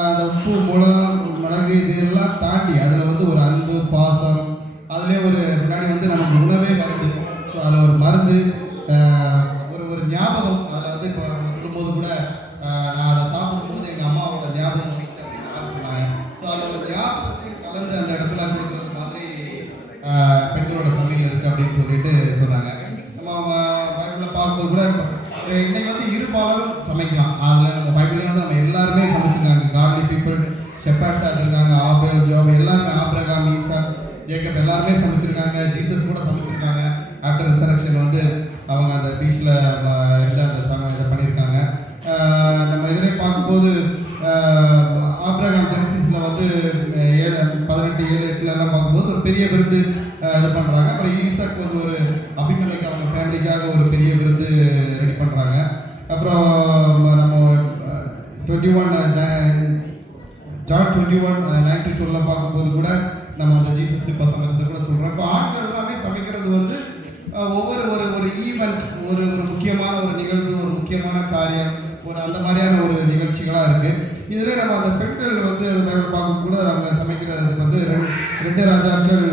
அந்த உப்பு, மிளகு இதெல்லாம் தாண்டி அதில் வந்து ஒரு அன்பு, பாசம், அதுலேயே ஒரு முன்னாடி வந்து நமக்கு உணவே மருந்து. ஸோ அதில் ஒரு மருந்து, ஒரு ஞாபகம். அதில் வந்து இப்போ சொல்லும்போது கூட நான் அதை சாப்பிடும்போது எங்கள் அம்மாவோட ஞாபகம் வந்துச்சு அப்படிங்கிற மாதிரி சொன்னாங்க. ஸோ அதில் ஒரு ஞாபகத்தையும் கலந்து அந்த இடத்துல கொடுக்குறது மாதிரி பெண்களோட சமையல் இருக்குது அப்படின்னு சொல்லிட்டு சொன்னாங்க. நம்ம பைபிளில் பார்க்கும்போது கூட இன்னைக்கு வந்து இருபாலரும் சமைக்கலாம். அதில் நம்ம பைபிள்லேயே வந்து நம்ம எல்லாருமே சமைச்சிருக்காங்க. காட்லி பீப்புள், ஷெப்பர்ட்ஸாக இருந்திருக்காங்க. ஆபேல், ஜோப் எல்லாருமே, ஆபிரகாம், ஈசாக், ஜேக்கப் எல்லாருமே சமைச்சிருக்காங்க. ஜீசஸ் கூட சமைச்சிருக்காங்க. ஆஃப்டர் ரிசரக்ஷன் வந்து அவங்க அந்த பீச்சில் இருந்து அந்த இதை பண்ணியிருக்காங்க. நம்ம இதிலே பார்க்கும்போது ஆபிரகாம் ஜெனசிஸில் வந்து 18:7-8 பார்க்கும்போது ஒரு பெரிய விருந்து இது பண்ணுறாங்க. அப்புறம் ஈசாக் வந்து ஒரு அபிமெலேக்கு அவங்க ஃபேமிலிக்காக ஒரு பெரிய விருந்து ரெடி பண்ணுறாங்க. அப்புறம் நம்ம 21 ஜான் 21:92 பார்க்கும்போது கூட நம்ம அந்த ஜீசஸ் இப்போ சமைச்சதை கூட சொல்கிறோம். இப்போ ஆண்கள் எல்லாமே சமைக்கிறது வந்து ஒவ்வொரு ஒரு ஈவெண்ட், ஒரு முக்கியமான ஒரு நிகழ்வு, ஒரு முக்கியமான காரியம், ஒரு அந்த மாதிரியான ஒரு நிகழ்ச்சிகளாக இருக்குது. இதில் நம்ம அந்த பெண்கள் வந்து அதை பார்க்கும் கூட நம்ம சமைக்கிறதுக்கு வந்து 2 ராஜாக்கள்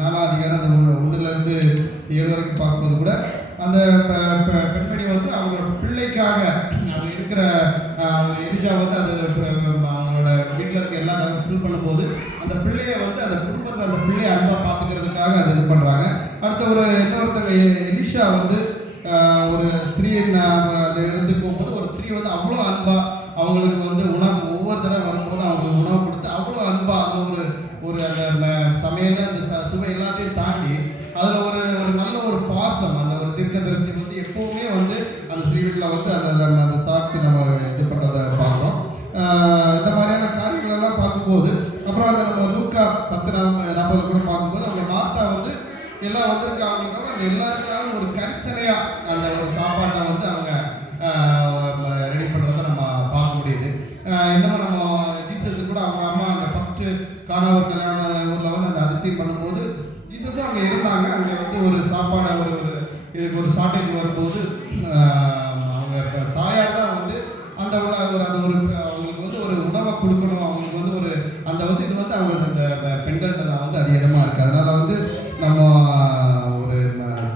4ஆம் அதிகாரம் அந்த 1-7 வரைக்கும் பார்க்கும்போது கூட அந்த பெண்மணி வந்து அவங்களோட பிள்ளைக்காக அவங்க இருக்கிற எலிஜா வந்து அது அவங்களோட வீட்டில் இருக்க எல்லா காலம் ஃபில் பண்ணும்போது அந்த பிள்ளையை வந்து அந்த குடும்பத்தில் அந்த பிள்ளையை அன்பாக பார்த்துக்கிறதுக்காக அதை இது பண்ணுறாங்க. அடுத்த இன்னொருத்தங்க எலிஷா வந்து ஒரு ஸ்திரீ அந்த இடத்துக்கு போகும்போது ஒரு ஸ்திரீ வந்து அவ்வளோ அன்பாக அவங்களுக்கு வந்து உணவு ஒவ்வொரு தடவை வரும்போது அவங்களுக்கு உணவு கொடுத்து அவ்வளோ அன்பாக அதில் ஒரு அந்த சமையல் அந்த சுவை எல்லாத்தையும் தாண்டி அதில் ஒரு நல்ல ஒரு பாசம். அந்த ஒரு தீர்க்கதரிசி வந்து எப்போவுமே வந்து அந்த ஸ்ரீ வீட்டில் வந்து அதை சாப்பிட்டு நம்ம இது பண்ணுறதை பார்க்குறோம். இந்த மாதிரியான காரியங்கள் எல்லாம் பார்க்கும்போது அப்புறம் அந்த நம்ம லூக்கா 10:40 கூட பார்க்கும்போது அவங்க மாத்தா வந்து எல்லாம் வந்திருக்கு. அவங்களுக்காக அந்த எல்லாருக்காக ஒரு கரிசனையாக அந்த ஒரு சாப்பாட்டை வந்து அவங்க ரெடி பண்ணுறதை நம்ம பார்க்க முடியுது. இன்னமும் நம்ம ஜீசஸ் கூட அவங்க அம்மா அந்த ஃபஸ்ட்டு காணாவூர் கல்யாண ஊரில் வந்து அந்த அதிசயம் பண்ணும்போது ஜீசஸும் அங்கே இருந்தாங்க. அங்கே வந்து ஒரு சாப்பாடை இதுக்கு ஒரு ஷார்ட்டேஜ் வரும்போது அவங்க தாயார் தான் வந்து அந்த அவங்களுக்கு வந்து ஒரு உணவை கொடுக்கணும். அவங்களுக்கு வந்து அந்த வந்து இது வந்து அவங்கள்ட்ட அந்த பெண்கள்கிட்ட தான் வந்து அதிகமாக இருக்குது. அதனால் வந்து நம்ம ஒரு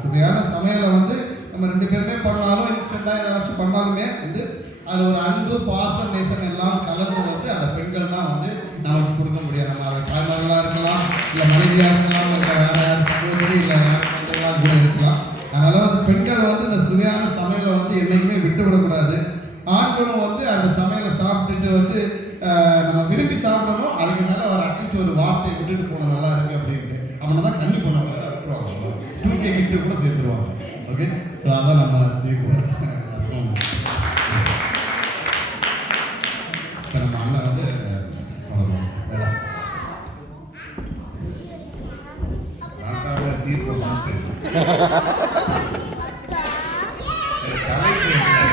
சுவையான சமையலை வந்து நம்ம 2 பேருமே பண்ணாலும் இன்ஸ்டண்ட்டாக ஏதாச்சும் பண்ணாலுமே வந்து அது ஒரு அன்பு, பாசம், நேசம் எல்லாம் கலந்து வந்து அந்த பெண்கள் தான் வந்து நம்ம விரும்பி சாப்பிடணும், அதுக்கு மேலே ஒரு அட்லீஸ்ட் ஒரு வார்த்தை விட்டுட்டு போன நல்லா இருக்கு அப்படின்ட்டு அப்படின்னா தான் கண்ணி பண்ண விட்டுருவாங்க. 2K கிட்ஸை கூட சேர்த்துருவாங்க. ஓகே, ஸோ அதான் நம்ம தீர்ப்பு.